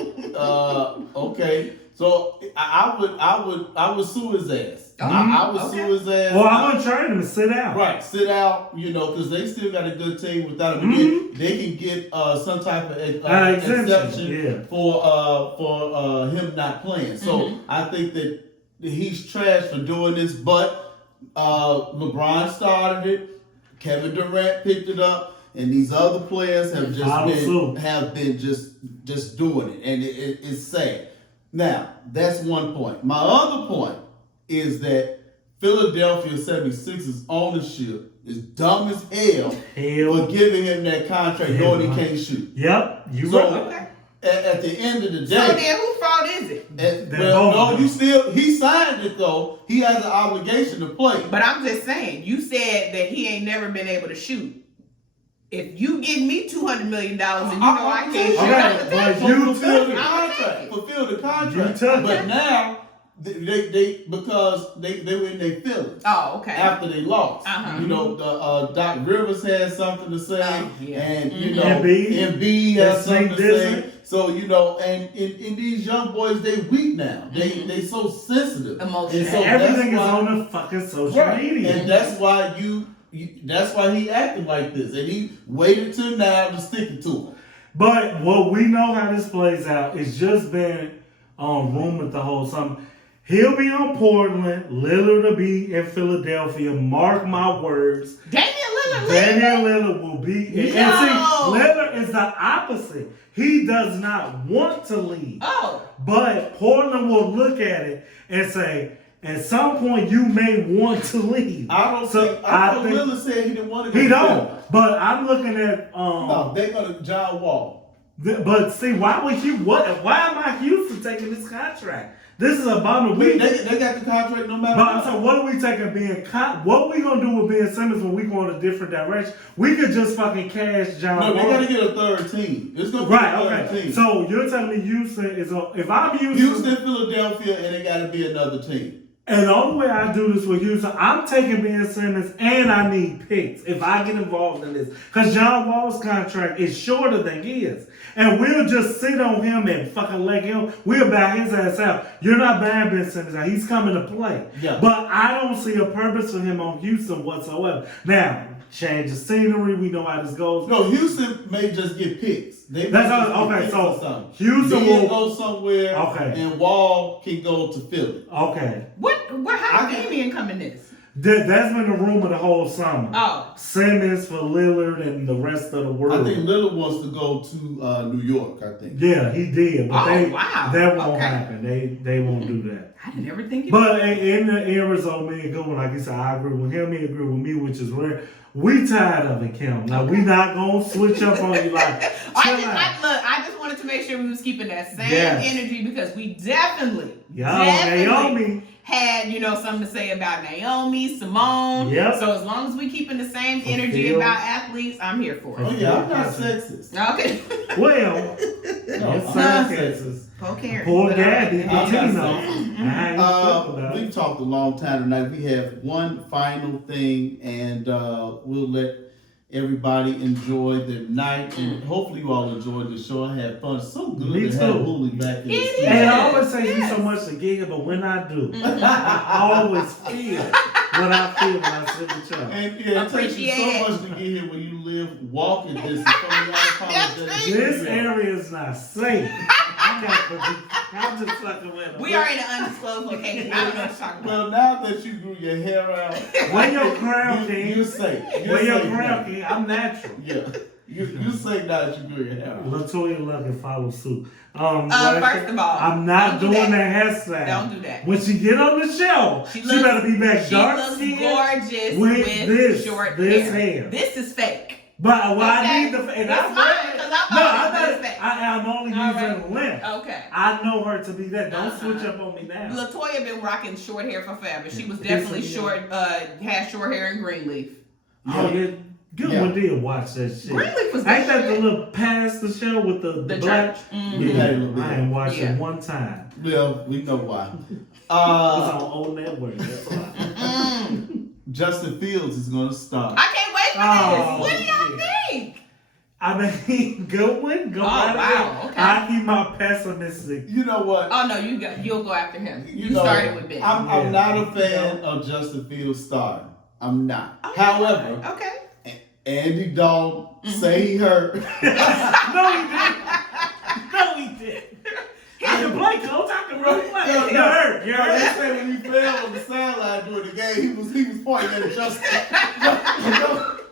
okay. So I would sue his ass. I would sue his ass. Well, I'm gonna trade him to sit out. Right, sit out. Because they still got a good team without him. They can get some type of exception for him not playing. So I think that he's trash for doing this, but LeBron started it. Kevin Durant picked it up, and these other players have been just doing it, and it's sad. Now, that's one point. My other point is that Philadelphia 76ers ownership is dumb as hell for giving him that contract knowing he can't shoot. Yep, Okay. At the end of the day, So then, whose fault is it? he signed it though. He has an obligation to play. But I'm just saying, you said that he ain't never been able to shoot. If you give me $200 million and you know I can't shoot, but you took it. Fulfill the contract. But now they because they were in their feelings. Oh, okay. After they lost, Doc Rivers had something to say, and Embiid has something to say. So and these young boys, they weak now. They so sensitive, emotional. So everything is on the fucking social media, and that's why that's why he acted like this, and he waited till now to stick it to him. But what we know how this plays out, it's just been rumored the whole summer. He'll be on Portland. Lillard will be in Philadelphia. Mark my words. Damian Lillard will be. And see, Lillard is the opposite. He does not want to leave. Oh. But Portland will look at it and say, at some point you may want to leave. I think Lillard said he didn't want to go. He don't. But I'm looking at no, they're gonna John Wall. But see, why am I Houston taking this contract? This is about they got the contract no matter what. So what are we taking what we gonna do with Ben Simmons when we go in a different direction? We could just fucking cash John Wall. No, they gotta get a third team. It's gonna be a third team. So you're telling me Houston is if I'm Houston, Philadelphia, and it gotta be another team. And the only way I do this with Houston, I'm taking Ben Simmons and I need picks if I get involved in this. Because John Wall's contract is shorter than his. And we'll just sit on him and fucking leg him. We'll back his ass out. You're not buying Ben Simmons out. He's coming to play. Yeah. But I don't see a purpose for him on Houston whatsoever. Now, change the scenery. We know how this goes. No, Houston may just get picks. So Houston will go somewhere. Okay. And Wall can go to Philly. Okay. How did Damian come in this? That's been the rumor the whole summer. Oh. Simmons for Lillard and the rest of the world. I think Lillard wants to go to New York, I think. Yeah, he did. But that won't Okay. happen. They won't do that. I didn't ever think it. But in the Arizona, me and Goodwin, like you said, I agree with him. He agree with me, which is rare. We tired of it, Kim. Now, we not going to switch up on you like, I just wanted to make sure we was keeping that same energy because we definitely Naomi had, something to say about Naomi, Simone. Yep. So as long as we keeping the same energy about athletes, I'm here for it. Oh yeah, I'm not sexist. Okay. Well, I'm not sexist. Poor Gabby. We've talked a long time tonight. We have one final thing, and we'll let everybody enjoy their night, and hopefully you all enjoyed the show and had fun. So good to have Hooley back in the studio. And I always say you so much to get here, but when I do, I always feel what I feel when I sit with y'all. And it takes you so much to get here when you live walking distance from the unapologetic. This area is not safe. I'm just fucking with them. We are in an undisclosed location. I don't know what you're talking about. Well, now that you grew your hair out, when your crown king, you're safe. When your crown king, I'm natural. Yeah. You say now that you grew your hair out. LaToya Luck and follow suit. First of all, I'm not doing that hairstyle. Don't do that. When she get on the show, she better be back dark skin. She looks gorgeous with this short hair. This is fake. But I need the and that's fine because I'm I'm only using length. Okay. I know her to be that. Don't switch up on me now. Latoya been rocking short hair for forever. She was definitely had short hair in Greenleaf. Oh yeah. Goodwin did watch that shit. Greenleaf was Ain't that the little past the show with the black? Mm-hmm. Yeah, I ain't watched it one time. Yeah, we know why. It's on old network. That's why. Justin Fields is gonna start. I can't wait for this. What do y'all think? I mean, Goodwin, go out wow. Okay. I keep my pessimistic. You know what? Oh no, you'll go after him. You know, started with Ben. I'm not a fan of Justin Fields starting. I'm not. However, okay. Andy Dalton say he hurt. No, he didn't. No, he didn't. He can play coach. I can run play. You're hurt. You're They hurt. say when he fell on the sideline during the game, he was pointing at Justin.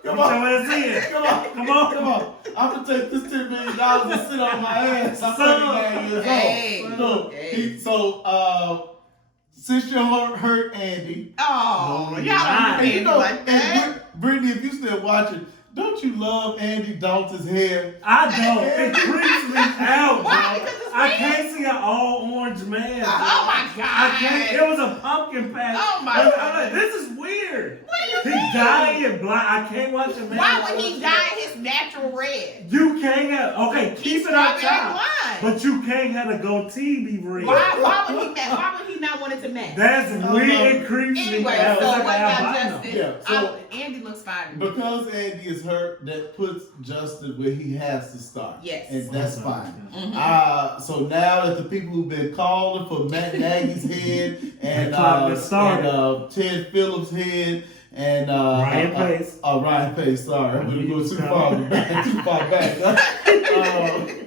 Come on. Come on. I'm gonna take this $10 million and sit on my ass. I'm 39 years old. So since you hurt Andy. Oh, No, y'all don't And like that. Brittany, if you still watching, don't you love Andy Dalton's hair? I don't. It creeps me out, Why? bro. Because it's I red? can't see an all orange man. Oh my God. I can't. It was a pumpkin patch. Oh my I'm God. like, this is weird. What do you He mean? dyed it black. I can't watch a man. Why would he dye his natural red? You can't have. Okay, keep it up top. Blind. But you can't have a goatee be red. Why would he not want it to match? That's weird. It creeps me Anyway, out. so It's what like about albino. Justin? Yeah, so- Andy looks fine. Because Andy is hurt, that puts Justin where he has to start. Yes. And that's fine. Mhm. So now that the people who've been calling for Matt Nagy's head and Ted Phillips' head and Ryan Pace. Ryan Pace, sorry. I'm gonna go too far back.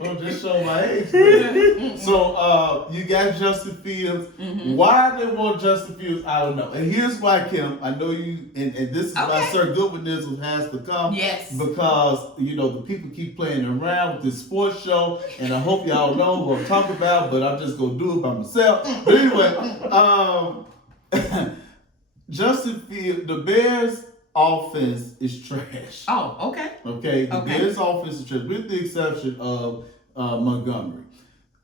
I'm just showing my age. So you got Justin Fields. Why they want Justin Fields, I don't know. And here's why, Kim. I know you, and this is why Sir Goodwinism has to come. Yes. Because, the people keep playing around with this sports show, and I hope y'all know what I'm talking about, but I'm just going to do it by myself. But anyway, Justin Fields, the Bears' offense is trash. Oh, okay. Okay? The Bears' offense is trash, with the exception of Montgomery.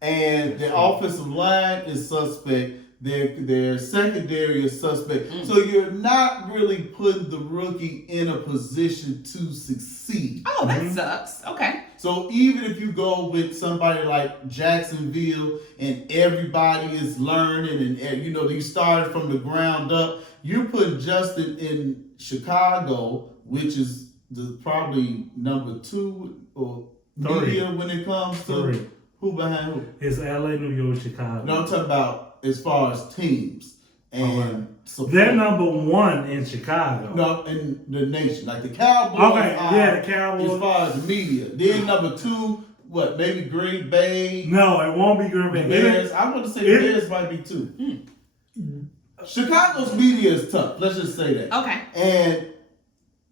And their offensive line is suspect. Their secondary is suspect. So you're not really putting the rookie in a position to succeed. Oh, that sucks. Okay. So even if you go with somebody like Jacksonville and everybody is learning and you started from the ground up, you're putting Justin in Chicago, which is probably number 2 or 3 when it comes to 3. Who behind who? It's LA, New York, Chicago. No, I'm talking about as far as teams and support. They're number 1 in Chicago. No, in the nation, like the Cowboys. Okay, the Cowboys. As far as the media, then number 2, maybe Green Bay. No, it won't be Green Bay. The Bears. I want to say the Bears might be 2. Chicago's media is tough. Let's just say that. Okay. And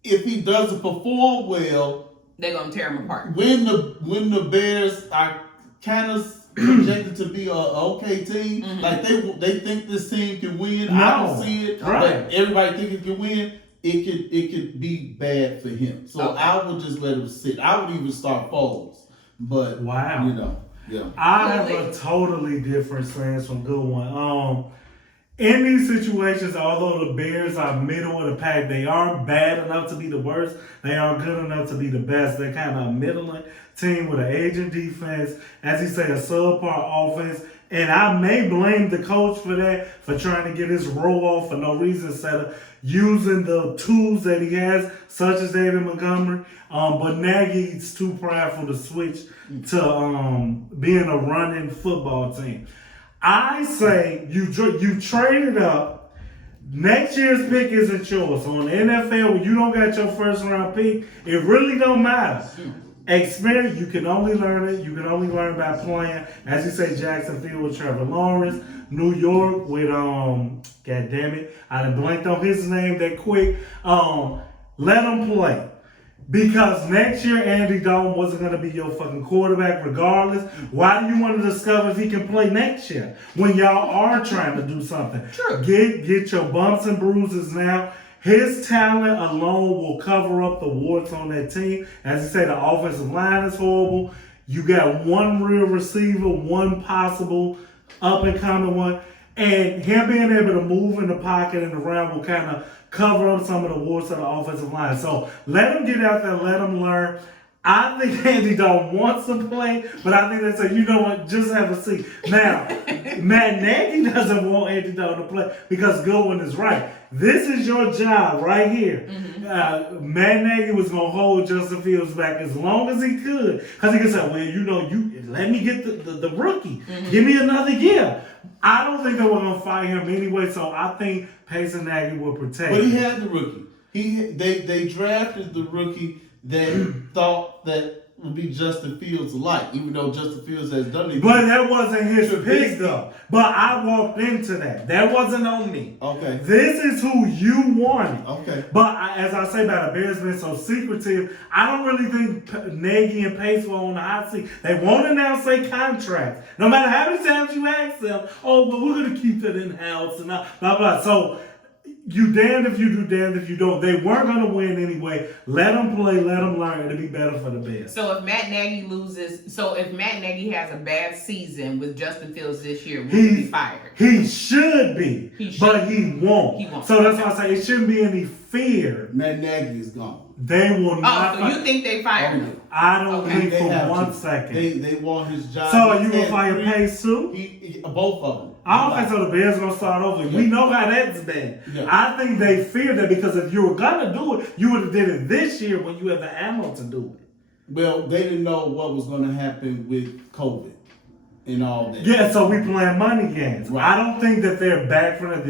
if he doesn't perform well, they're gonna tear him apart. When the Bears are kind of projected to be a okay team, like they think this team can win. I don't see it, but everybody think it can win. It could be bad for him. So I would just let him sit. I would even start Foles, but wow, yeah. I have a totally different stance from Goodwin. In these situations, although the Bears are middle of the pack, they aren't bad enough to be the worst. They aren't good enough to be the best. They're kind of a middling team with an aging defense, as you say, a subpar offense. And I may blame the coach for that, for trying to get his roll off for no reason, instead of using the tools that he has, such as David Montgomery. But Nagy's too prideful to switch to being a running football team. I say you trade it up. Next year's pick isn't yours. So in the NFL, when you don't got your first round pick, it really don't matter. Experience, you can only learn it. You can only learn by playing. As you say, Jacksonville with Trevor Lawrence, New York with God damn it, I done blanked on his name that quick. Let him play. Because next year, Andy Dalton wasn't going to be your fucking quarterback regardless. Why do you want to discover if he can play next year when y'all are trying to do something? True. Get your bumps and bruises now. His talent alone will cover up the warts on that team. As you say, the offensive line is horrible. You got one real receiver, one possible up and coming one, and him being able to move in the pocket and around will kind of cover up some of the warts of the offensive line. So let him get out there, let him learn. I think Andy Dalton wants to play, but I think they say, you know what, just have a seat. Now, Matt Nagy doesn't want Andy Dalton to play because Goodwin is right. This is your job right here. Mm-hmm. Matt Nagy was going to hold Justin Fields back as long as he could because he could say, well, you let me get the rookie. Mm-hmm. Give me another year. I don't think they were going to fire him anyway, so I think Pace and Nagy will protect him. But he had the rookie. They drafted the rookie that thought that would be Justin Fields alike, even though Justin Fields has done it. But that wasn't his pick, though. But I walked into that. That wasn't on me. Okay. This is who you wanted. Okay. But as I say about the Bears being so secretive, I don't really think Nagy and Pace were on the hot seat. They won't announce their contracts. No matter how many times you ask them, oh, but we're going to keep it in-house and blah, blah. So you damned if you do, damned if you don't. They weren't going to win anyway. Let them play, let them learn. It'll be better for the Bears. So if Matt Nagy has a bad season with Justin Fields this year, will he be fired? He should be, but he won't. He won't. So that's why I say it shouldn't be any fear. Matt Nagy is gone. They will not. Oh, so you think they fired him? I don't think for 1 second. They want his job. So are you going to fire Pace too? Both of them. I don't think so. The Bears are going to start over. Yeah. We know how that's been. Yeah. I think they fear that because if you were going to do it, you would have did it this year when you had the ammo to do it. Well, they didn't know what was going to happen with COVID and all that. Yeah, so we playing money games. Right. I don't think that they're back from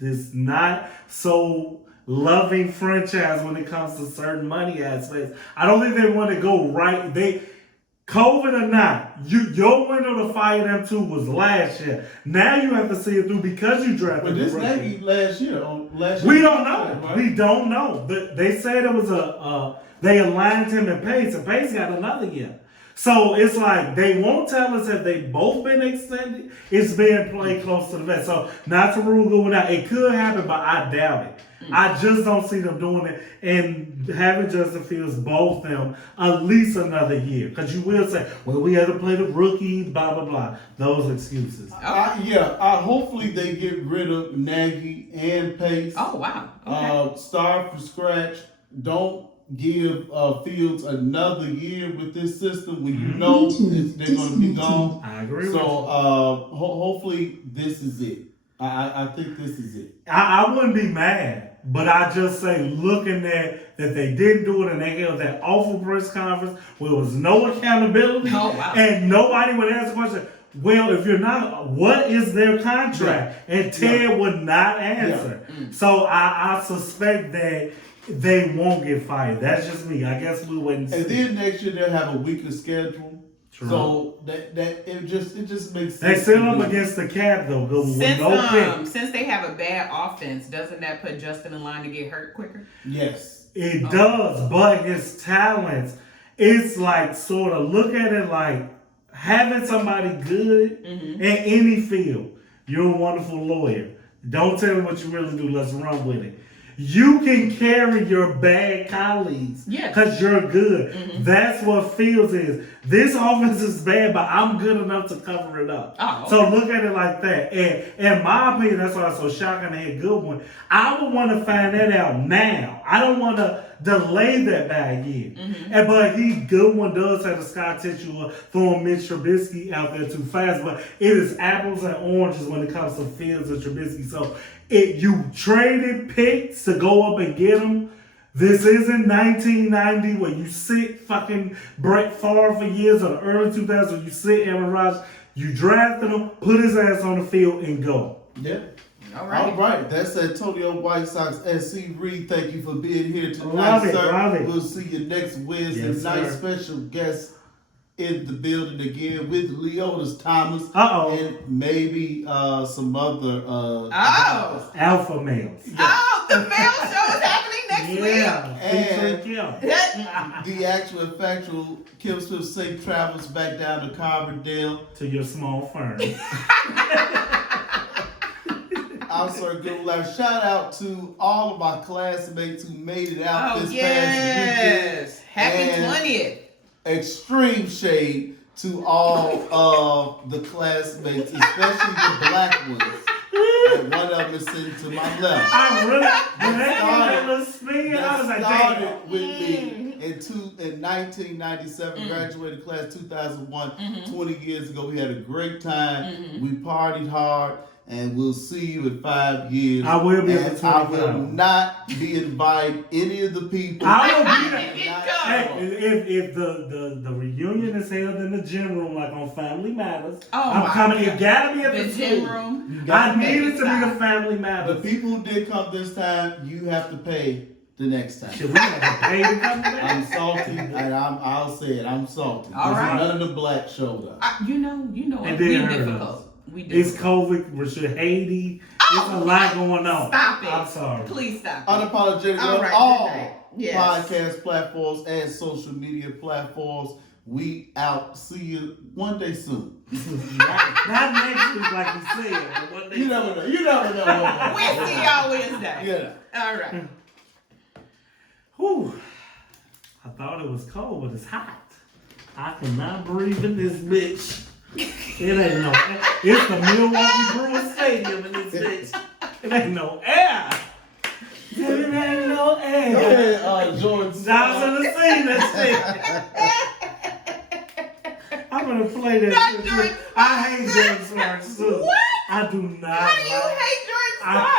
this not so loving franchise when it comes to certain money aspects. I don't think they want to go right. COVID or not, your window to fire them too was last year. Now you have to see it through because you drafted. But this Nagy last year. We don't know. Right? We don't know. But they said it was they aligned him and Pace got another year. So it's like they won't tell us if they both been extended. It's being played close to the vest. So not to rule going out. It could happen, but I doubt it. I just don't see them doing it and having Justin Fields both them at least another year. Because you will say, well, we had to play the rookie, blah, blah, blah. Those excuses. Hopefully they get rid of Nagy and Pace. Oh, wow. Okay. Start from scratch. Don't give Fields another year with this system when you know they're going to be gone. I agree with you. Hopefully this is it. I think this is it. I wouldn't be mad. But I just say, looking at that they didn't do it and they held that awful press conference where there was no accountability and nobody would ask the question, well, if you're not, what is their contract? Yeah. And Ted would not answer. Yeah. So I suspect that they won't get fired. That's just me. I guess we wouldn't. And then next year they'll have a weaker schedule. True. So that it just makes sense. They still up against the cap though. Since they have a bad offense, doesn't that put Justin in line to get hurt quicker? Yes, it does. But his talents, it's like sort of look at it like having somebody good in any field. You're a wonderful lawyer. Don't tell me what you really do. Let's run with it. You can carry your bad colleagues because you're good. Mm-hmm. That's what Fields is. This offense is bad, but I'm good enough to cover it up. Oh, okay. So look at it like that. And in my opinion, that's why it's so shocking to hit Goodwin. I would want to find that out now. I don't want to delay that by a year. Mm-hmm. But Goodwin does have the Scott tissue throwing Mitch Trubisky out there too fast. But it is apples and oranges when it comes to Fields and Trubisky. So you traded picks to go up and get them. This isn't 1990 where you sit fucking Brett Favre for years or the early 2000s where you sit Aaron Rodgers. You drafted him, put his ass on the field, and go. Yeah. All right. That's Antonio White Sox. SC Reed, thank you for being here tonight, Love it. We'll see you next Wednesday night. Special guest in the building again with Leonis Thomas. And maybe some other alpha males. The male show is happening next week. And the actual and factual Kim Smith safe travels back down to Carbondale. To your small firm. I'm sorry, good life. Shout out to all of my classmates who made it out this past weekend. Happy 20th. extreme shade to all of the classmates, especially the black ones. And one of them is sitting to my left. I really, when that was spin, I was like, started damn. with me in 1997, graduated class 2001, 20 years ago. We had a great time. We partied hard. And we'll see you in 5 years. I will be and I will not be inviting any of the people. I will be there. Hey, if the reunion is held in the gym room, like on Family Matters, I'm coming. It gotta be at the gym room. I need it to be the Family Matters. The people who did come this time, you have to pay the next time. Should we have to pay to come back? I'm salty, and I'll say it. I'm salty. All right. None of the blacks showed up. You know, And we're then difficult. It's COVID, Richard Haiti. There's a lot going on. Stop it. I'm sorry. Please stop it. Unapologetic All on right, all good night. Yes. podcast platforms and social media platforms. We out. See you one day soon. not next week, like you said. But one day You never know. You never know. We'll see y'all Wednesday. Yeah. All right. Whew. I thought it was cold, but it's hot. I cannot breathe in this bitch. It ain't no air. It's the Milwaukee Brewers Stadium in this bitch. It ain't no air. It ain't no air. Go ahead, Jordan. I was gonna say that shit. I'm gonna play that shit. I hate Jordan Smarts too. What? I do not. How do you hate Jordan Sparks?